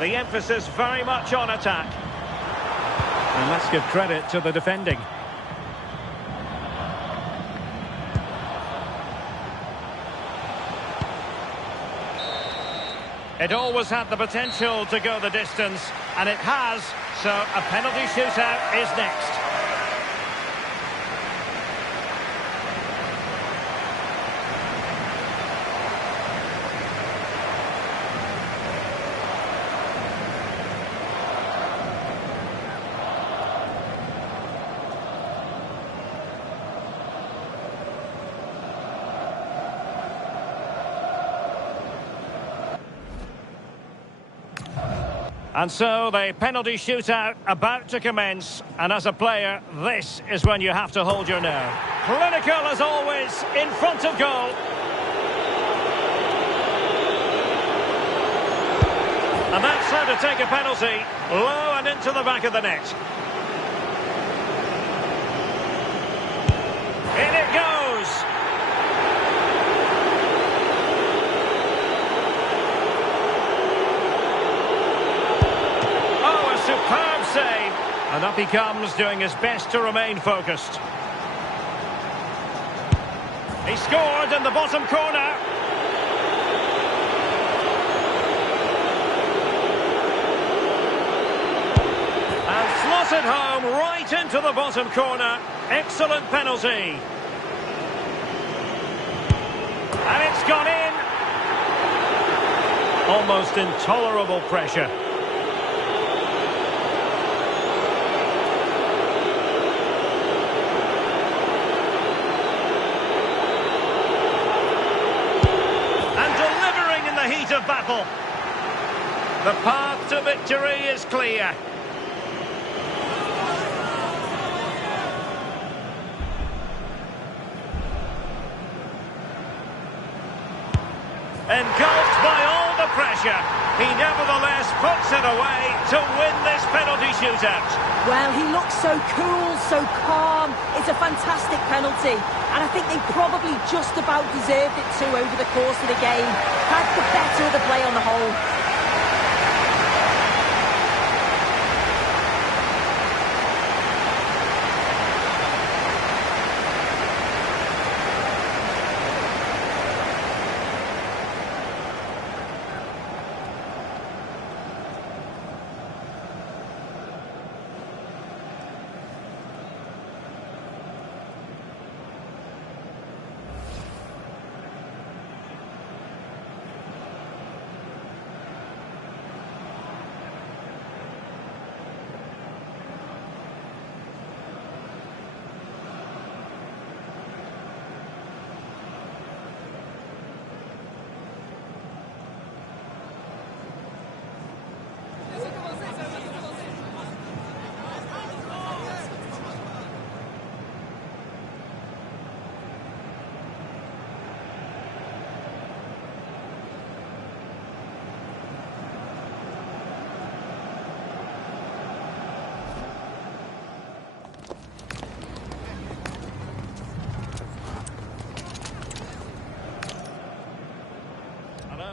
The emphasis very much on attack. And let's give credit to the defending. It always had the potential to go the distance, and it has. So a penalty shootout is next. And so the penalty shootout about to commence, and as a player, this is when you have to hold your nerve. Clinical as always, in front of goal. And that's how to take a penalty, low and into the back of the net. In it goes. Superb save. And up he comes, doing his best to remain focused. He scored in the bottom corner. And slotted home right into the bottom corner. Excellent penalty. And it's gone in. Almost intolerable pressure. Of battle. The path to victory is clear. Engulfed by all the pressure, he nevertheless puts it away to win this penalty shootout. Well, he looks so cool, so calm. It's a fantastic penalty. And I think they probably just about deserved it too over the course of the game. Had the better of the play on the whole.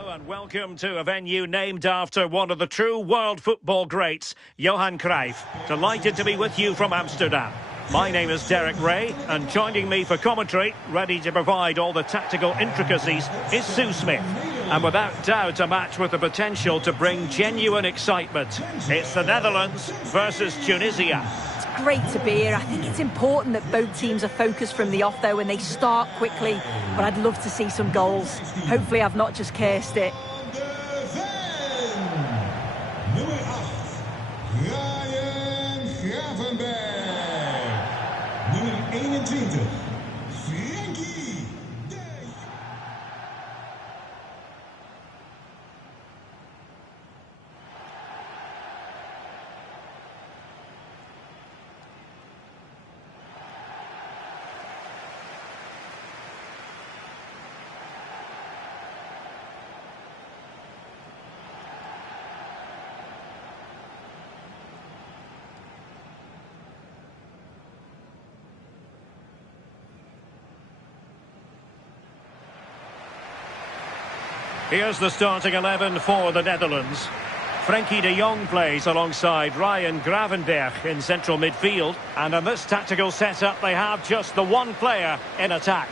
And welcome to a venue named after one of the true world football greats, Johan Cruyff. Delighted to be with you from Amsterdam. My name is Derek Ray, and joining me for commentary, ready to provide all the tactical intricacies, is Sue Smith. And without doubt, a match with the potential to bring genuine excitement. It's the Netherlands versus Tunisia. It's great to be here. I think it's important that both teams are focused from the off, though, and they start quickly. But I'd love to see some goals. Hopefully I've not just cursed it. Here's the starting 11 for the Netherlands. Frenkie de Jong plays alongside Ryan Gravenberch in central midfield. And in this tactical setup, they have just the one player in attack.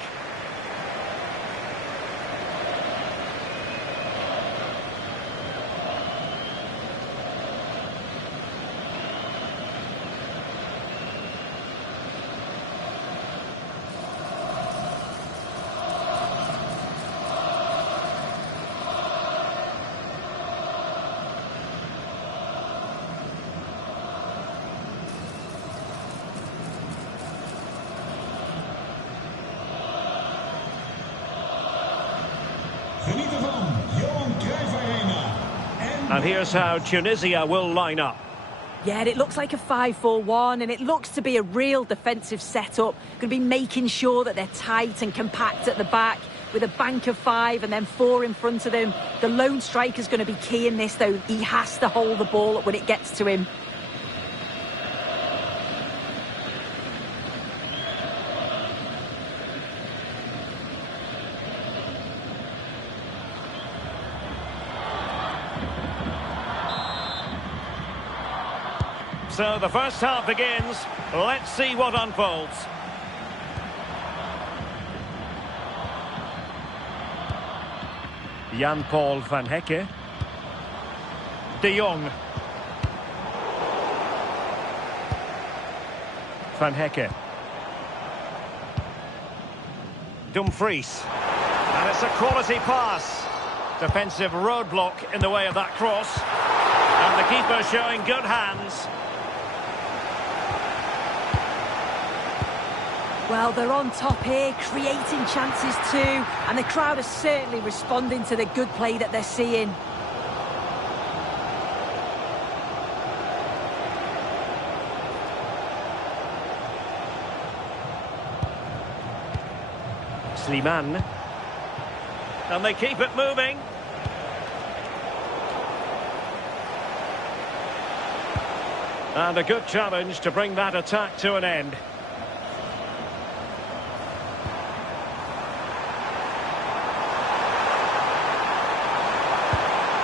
And here's how Tunisia will line up. Yeah, it looks like a 5-4-1, and it looks to be a real defensive setup. Going to be making sure that they're tight and compact at the back with a bank of 5 and then 4 in front of them. The lone striker's going to be key in this, though. He has to hold the ball up when it gets to him. So the first half begins. Let's see what unfolds. Jan-Paul van Hecke. De Jong. Van Hecke. Dumfries. And it's a quality pass. Defensive roadblock in the way of that cross. And the keeper showing good hands. Well, they're on top here, creating chances too, and the crowd are certainly responding to the good play that they're seeing. Slimane. And they keep it moving. And a good challenge to bring that attack to an end.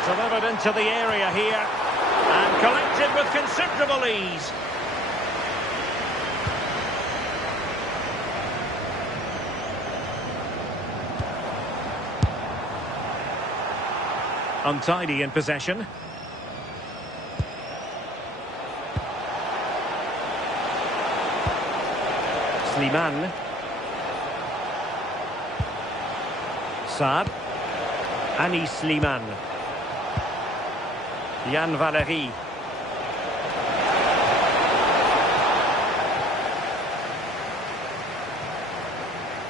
Delivered into the area here and collected with considerable ease. Untidy in possession. Slimane. Saad. Anis Slimane. Jan Valery.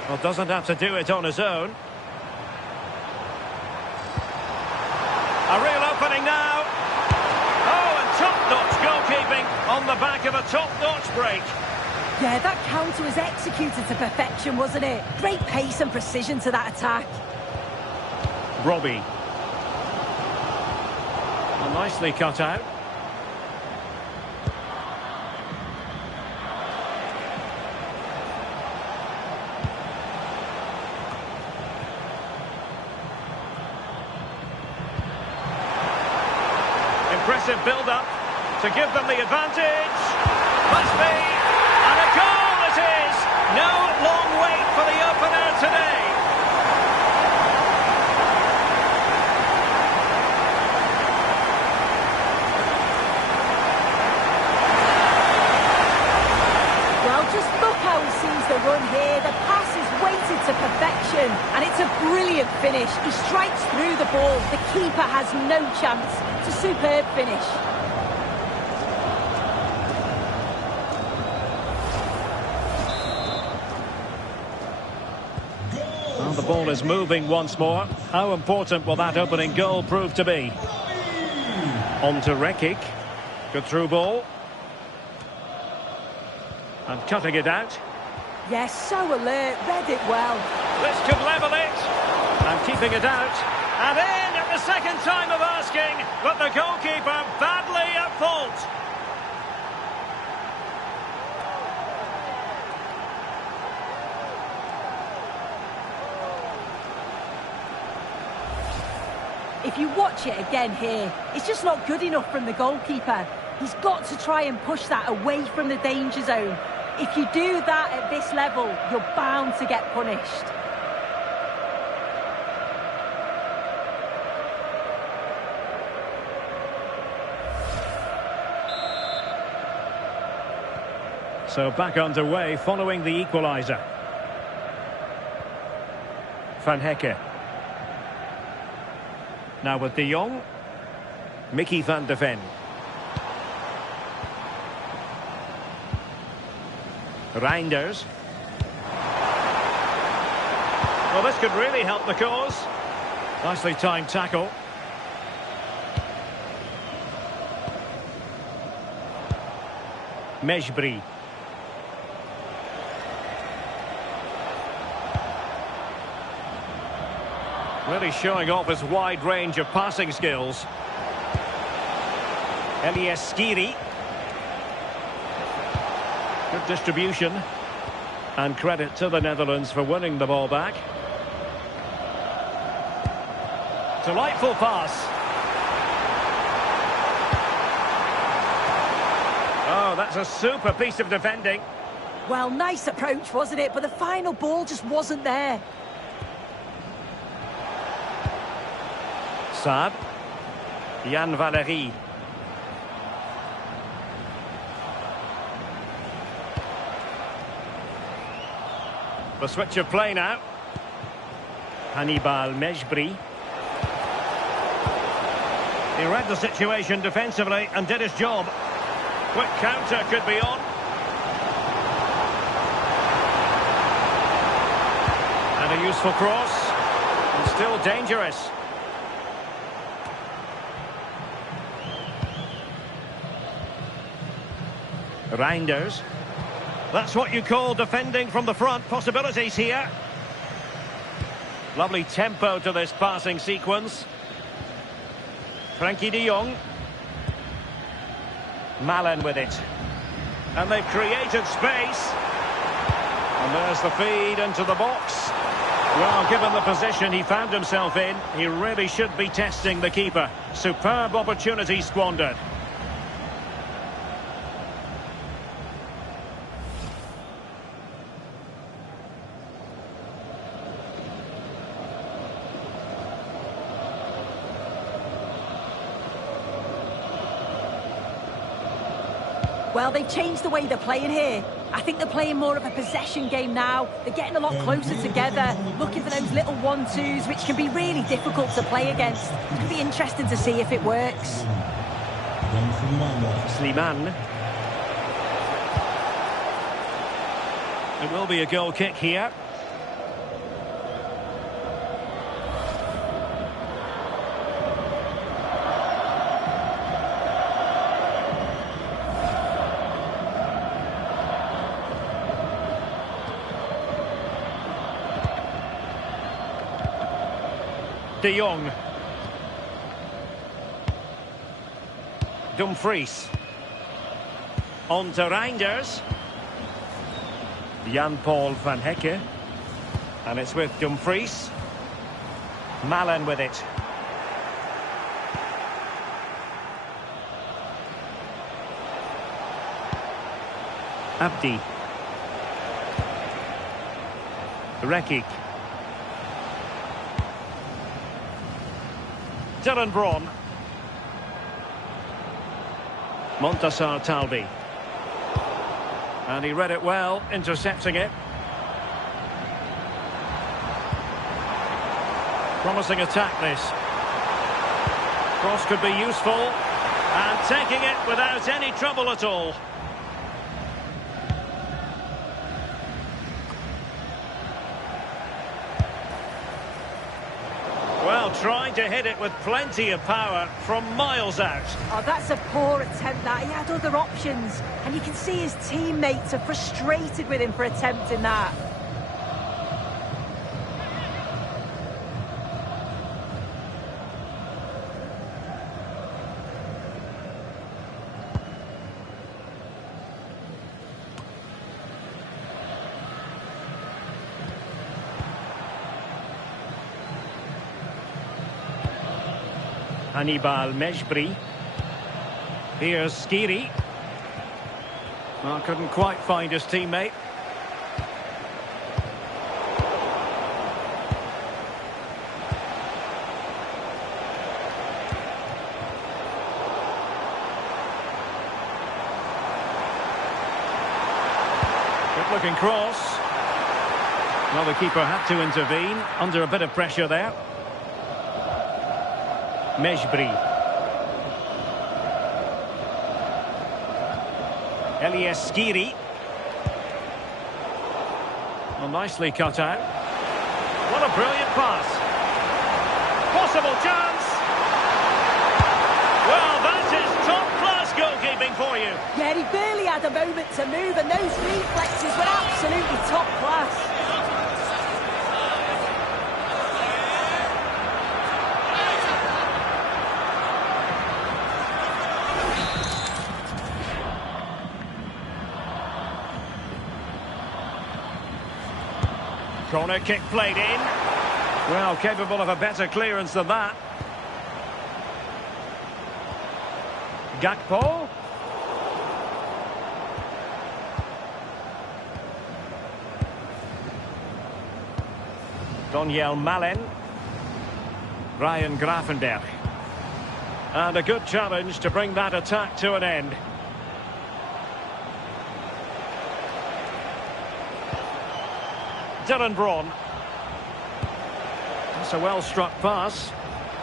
Well, doesn't have to do it on his own. A real opening now. Oh, and top-notch goalkeeping on the back of a top-notch break. Yeah, that counter was executed to perfection, wasn't it? Great pace and precision to that attack. Robbie. Well, nicely cut out. Impressive build-up to give them the advantage. Must be. And a goal it is. No long wait for the opener today. finish. He strikes through the ball. The keeper has no chance. It's a superb finish. Well, the ball is moving once more. How important will that opening goal prove to be? On to Rekic. Good through ball. And cutting it out. Yes, so alert. Read it well. This could level it. And keeping it out. And in at the second time of asking. But the goalkeeper badly at fault. If you watch it again here, it's just not good enough from the goalkeeper. He's got to try and push that away from the danger zone. If you do that at this level, you're bound to get punished. So back underway following the equaliser. Van Hecke. Now with De Jong. Mickey van de Ven. Reinders. Well, this could really help the cause. Nicely timed tackle. Mejbri. Really showing off his wide range of passing skills. Elias Skiri. Good distribution. And credit to the Netherlands for winning the ball back. Delightful pass. Oh, that's a super piece of defending. Well, nice approach, wasn't it? But the final ball just wasn't there. Saab. Jan Valery. The switch of play now. Hannibal Mejbri. He read the situation defensively and did his job. Quick counter could be on. And a useful cross. And still dangerous. Reinders. That's what you call defending from the front. Possibilities here. Lovely tempo to this passing sequence. Frankie de Jong. Malen with it. And they've created space. And there's the feed into the box. Well, given the position he found himself in, he really should be testing the keeper. Superb opportunity squandered. Well, they've changed the way they're playing here. I think they're playing more of a possession game now. They're getting a lot closer together, looking for those little 1-2s, which can be really difficult to play against. It's going to be interesting to see if it works. Slimane. It will be a goal kick here. De Jong. Dumfries. On to Reinders. Jan-Paul van Hecke. And it's with Dumfries. Malen with it. Abdi. Rekic. Dylan Braun. Montassar Talbi. And he read it well, intercepting it. Promising attack this. Cross could be useful. And taking it without any trouble at all. Well, trying to hit it with plenty of power from miles out. Oh, that's a poor attempt, that. He had other options. And you can see his teammates are frustrated with him for attempting that. Hannibal Mejbri. Here's Skiri. Well, couldn't quite find his teammate. Good looking cross. Well, the keeper had to intervene under a bit of pressure there. Mejbri. Elias Skiri. Well, nicely cut out. What a brilliant pass. Possible chance. Well, that is top-class goalkeeping for you. Yeah, he barely had a moment to move, and those reflexes were absolutely top class. Corner kick played in. Well, capable of a better clearance than that. Gakpo. Daniel Malen. Ryan Gravenberch. And a good challenge to bring that attack to an end. Dylan Braun. That's a well-struck pass.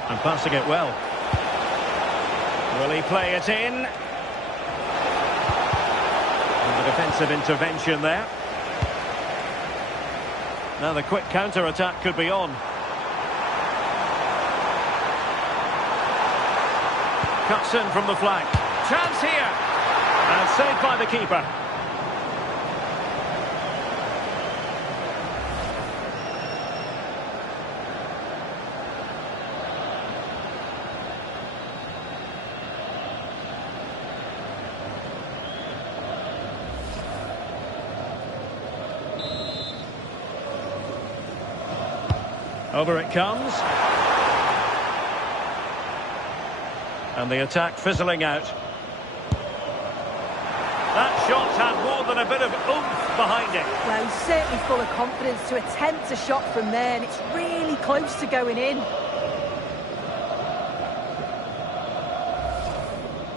And passing it well. Will he play it in? And the defensive intervention there. Now the quick counter-attack could be on. Cuts in from the flank. Chance here. And saved by the keeper. Over it comes. And the attack fizzling out. That shot had more than a bit of oomph behind it. Well, he's certainly full of confidence to attempt a shot from there, and it's really close to going in.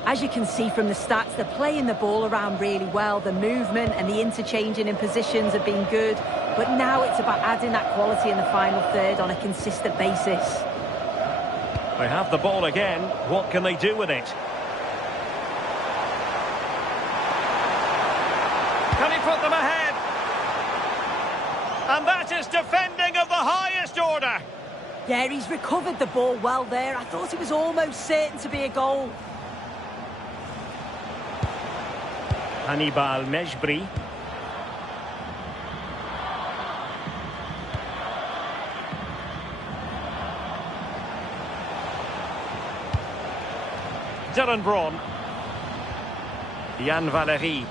As you can see from the stats, they're playing the ball around really well. The movement and the interchanging in positions have been good. But now it's about adding that quality in the final third on a consistent basis. They have the ball again. What can they do with it? Can he put them ahead? And that is defending of the highest order. Yeah, he's recovered the ball well there. I thought it was almost certain to be a goal. Hannibal Mejbri. Dylan Braun. Jan Valery.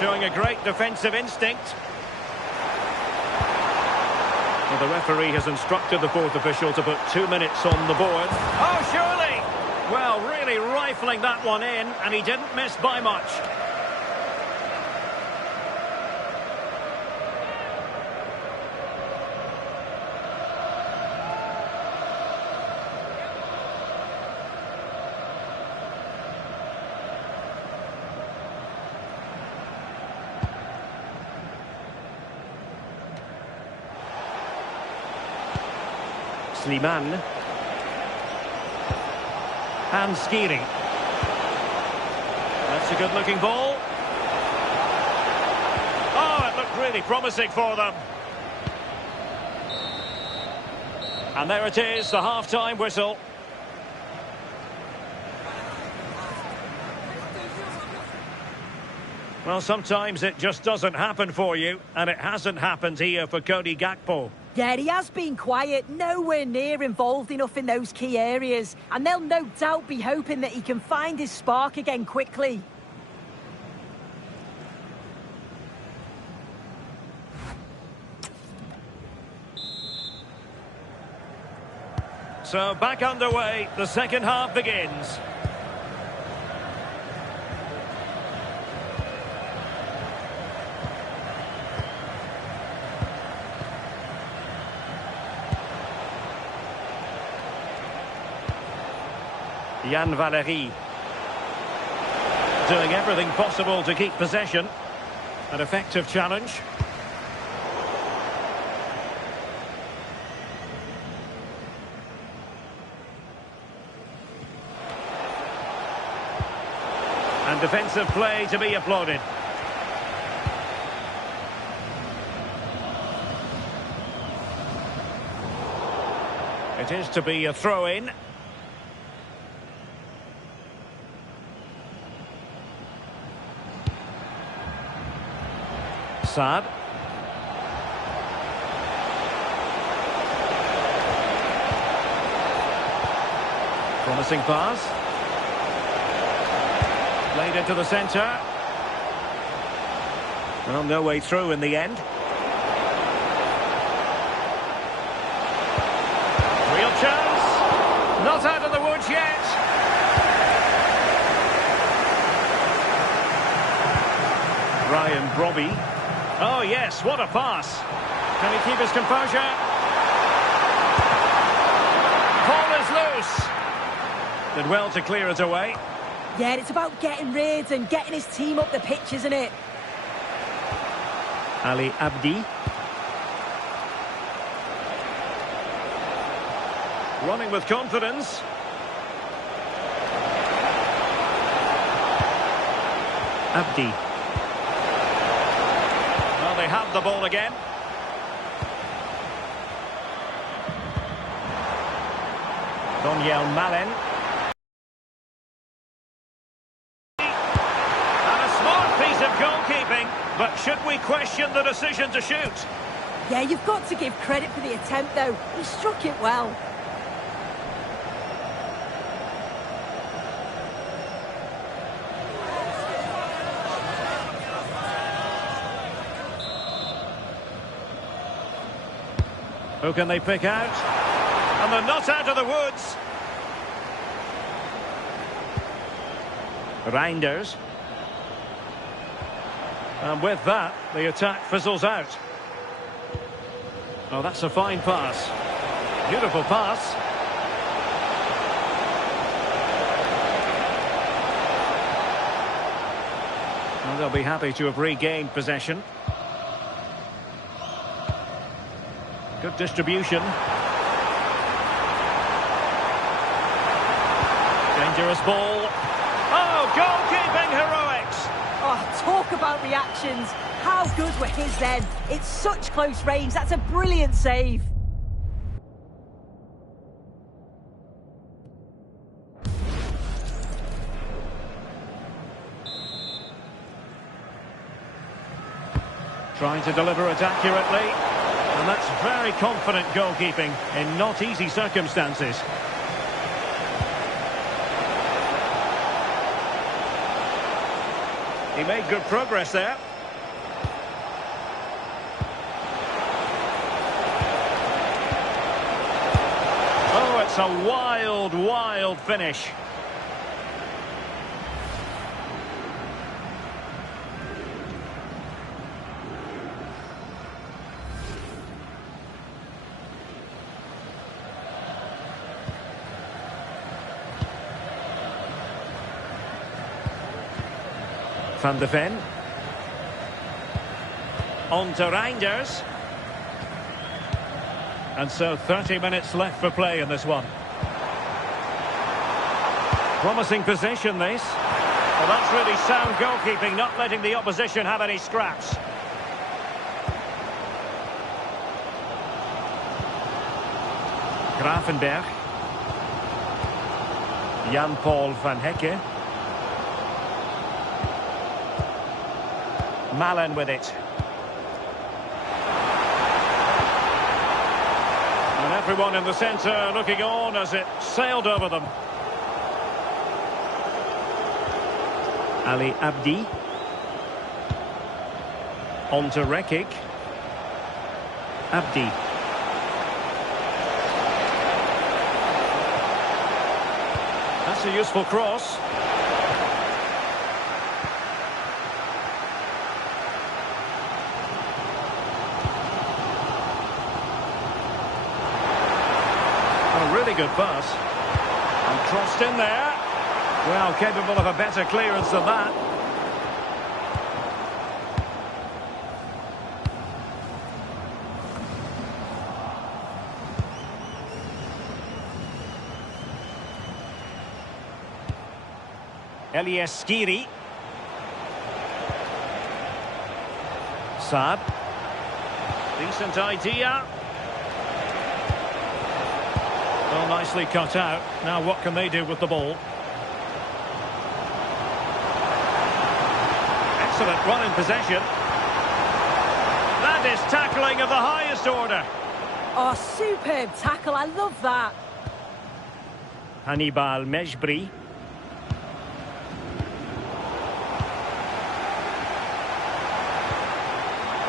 Showing a great defensive instinct. Well, the referee has instructed the fourth official to put 2 minutes on the board. Oh, surely! Well, really rifling that one in, and he didn't miss by much. Slimane. And Skiri. That's a good-looking ball. Oh, it looked really promising for them. And there it is, the half-time whistle. Well, sometimes it just doesn't happen for you, and it hasn't happened here for Cody Gakpo. Yeah, he has been quiet, nowhere near involved enough in those key areas. And they'll no doubt be hoping that he can find his spark again quickly. So back underway, the second half begins. Yann Valery doing everything possible to keep possession. An effective challenge. And defensive play to be applauded. It is to be a throw-in. Saad. Promising pass. Played into the centre. Well, no way through in the end. Real chance. Not out of the woods yet. Ryan Brobby. Oh, yes, what a pass. Can he keep his composure? Ball is loose. Did well to clear it away. Yeah, it's about getting rid and getting his team up the pitch, isn't it? Ali Abdi. Running with confidence. Abdi. Well, they have the ball again. Daniel Malen. And a smart piece of goalkeeping, but should we question the decision to shoot? Yeah, you've got to give credit for the attempt, though. He struck it well. Who can they pick out? And they're not out of the woods. Reinders. And with that, the attack fizzles out. Oh, that's a fine pass. Beautiful pass. And they'll be happy to have regained possession. Good distribution. Dangerous ball. Oh, goalkeeping heroics! Oh, talk about reactions. How good were his then? It's such close range. That's a brilliant save. Trying to deliver it accurately. And that's very confident goalkeeping in not easy circumstances. He made good progress there. Oh, it's a wild, wild finish. Van de Ven. On to Reinders. And so 30 minutes left for play in this one. Promising position, this. Well, that's really sound goalkeeping, not letting the opposition have any scraps. Gravenberg. Jan-Paul van Hecke. Malen with it. And everyone in the centre looking on as it sailed over them. Ali Abdi. On to Rekic. Abdi. That's a useful cross. A really good pass. And crossed in there. Well, capable of a better clearance than that. Elias Skiri. Saab. Decent idea. Well, nicely cut out. Now what can they do with the ball? Excellent run in possession. That is tackling of the highest order. Oh, superb tackle. I love that. Hannibal Mejbri.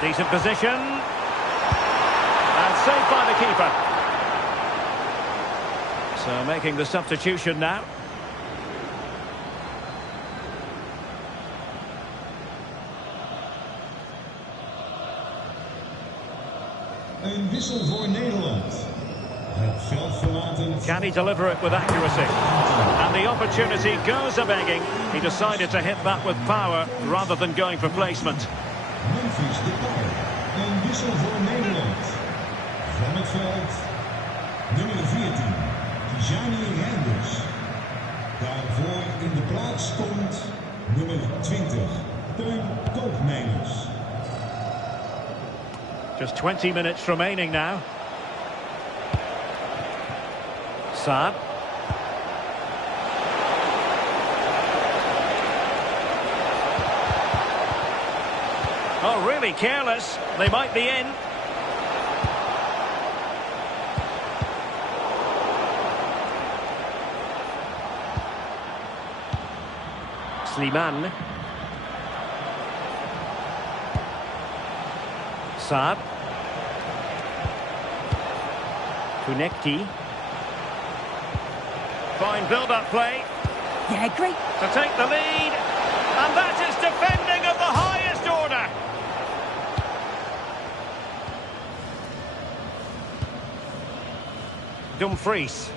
Decent position. And saved by the keeper. So making the substitution now. Een wissel voor Nederland. Het veld verlaten. Can he deliver it with accuracy? And the opportunity goes a-begging. He decided to hit that with power rather than going for placement. Memphis Depay. Een wissel voor Nederland. Van het veld. Nummer 14. Tijani Reinders. Daarvoor in de plaats stond nummer 20. Teun Koopmeiners. Just 20 minutes remaining now. Saab. Oh, really careless. They might be in. Slimane. Saab. Tunekti. Fine build-up play. Yeah, great. To take the lead. And that is defending of the highest order. Dumfries.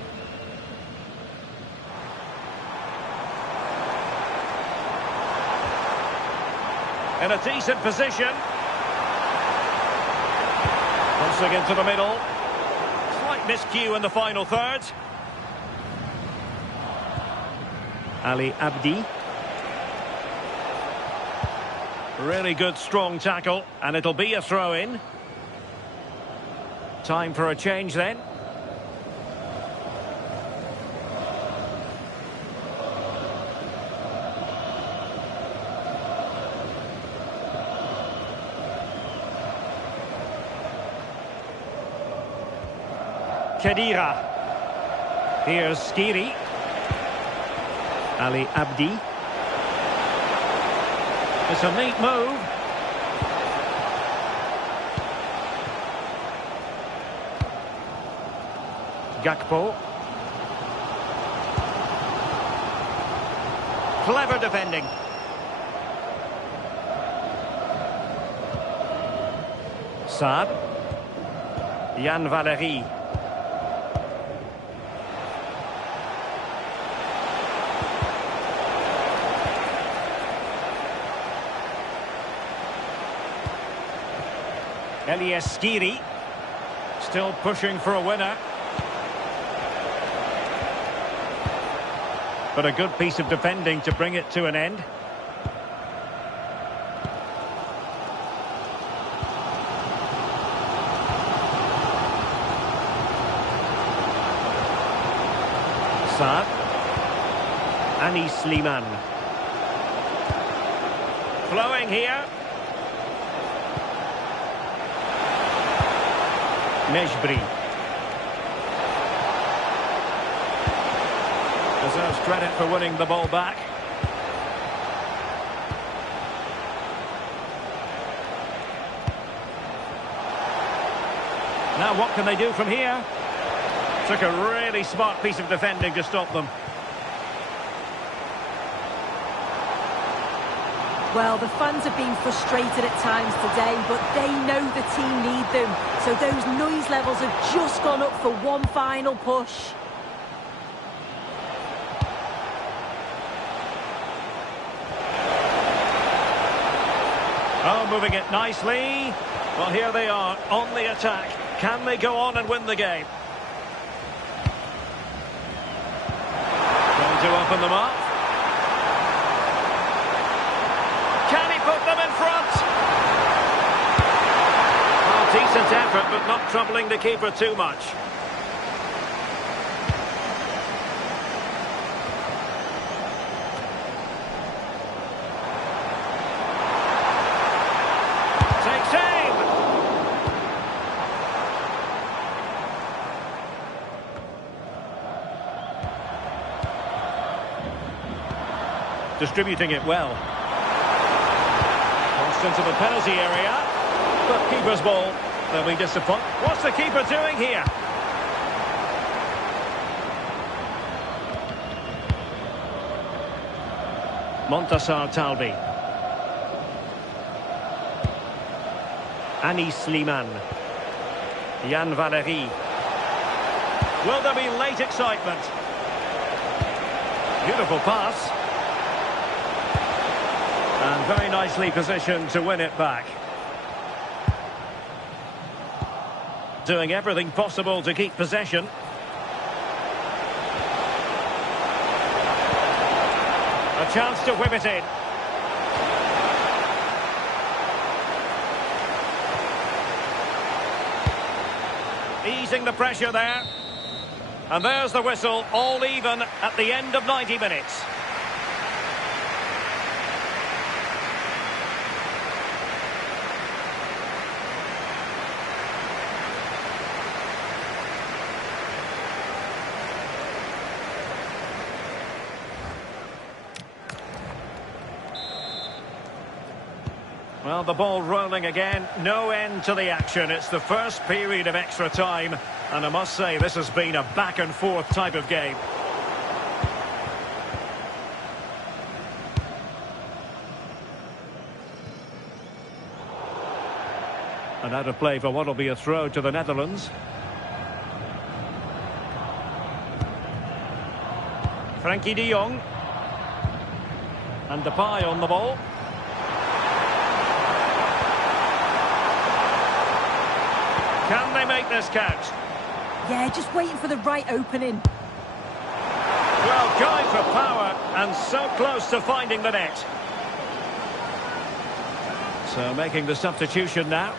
In a decent position. Crossing into the middle. Slight miscue in the final third. Ali Abdi. Really good, strong tackle. And it'll be a throw-in. Time for a change then. Khedira. Here's Skiri. Ali Abdi. It's a neat move. Gakpo. Clever defending. Saab. Jan Valery. Elias Skiri. Still pushing for a winner. But a good piece of defending to bring it to an end. Saad. Anis Slimane. Flowing here. Mejbri. Deserves credit for winning the ball back. Now what can they do from here? Took a really smart piece of defending to stop them. Well, the fans have been frustrated at times today, but they know the team need them. So those noise levels have just gone up for one final push. Oh, moving it nicely. Well, here they are on the attack. Can they go on and win the game? Going to open them up. Can he put them in front? Well, decent effort, but not troubling the keeper too much. Takes aim. Distributing it well. Into the penalty area, but keeper's ball. They'll be disappointed. What's the keeper doing here? Montassar Talbi. Anis Slimane. Yann Valery. Will there be late excitement? Beautiful pass. And very nicely positioned to win it back. Doing everything possible to keep possession. A chance to whip it in. Easing the pressure there. And there's the whistle, all even at the end of 90 minutes. Well, the ball rolling again, no end to the action. It's the first period of extra time, and I must say this has been a back and forth type of game. And out of play for what will be a throw to the Netherlands. Frankie de Jong. And Depay on the ball. Can they make this count? Yeah, just waiting for the right opening. Well, going for power and so close to finding the net. So making the substitution now.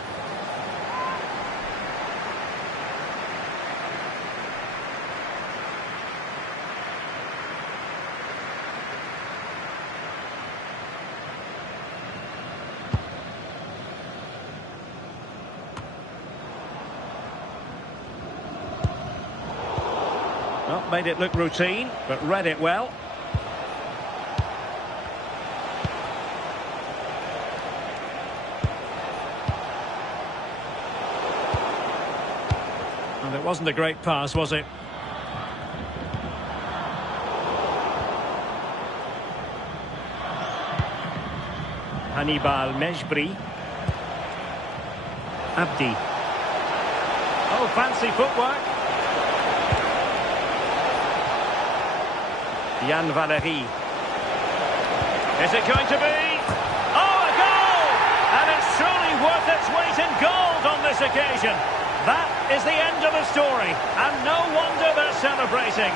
Well, made it look routine, but read it well. And it wasn't a great pass, was it? Hannibal Mejbri. Abdi. Oh, fancy footwork. Yann Valery. Is it going to be? Oh, a goal! And it's truly worth its weight in gold on this occasion. That is the end of the story, and no wonder they're celebrating.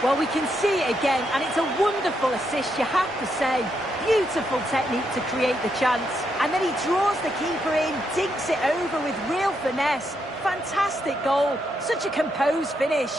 Well, we can see it again, and it's a wonderful assist, you have to say. Beautiful technique to create the chance. And then he draws the keeper in, dinks it over with real finesse. Fantastic goal. Such a composed finish.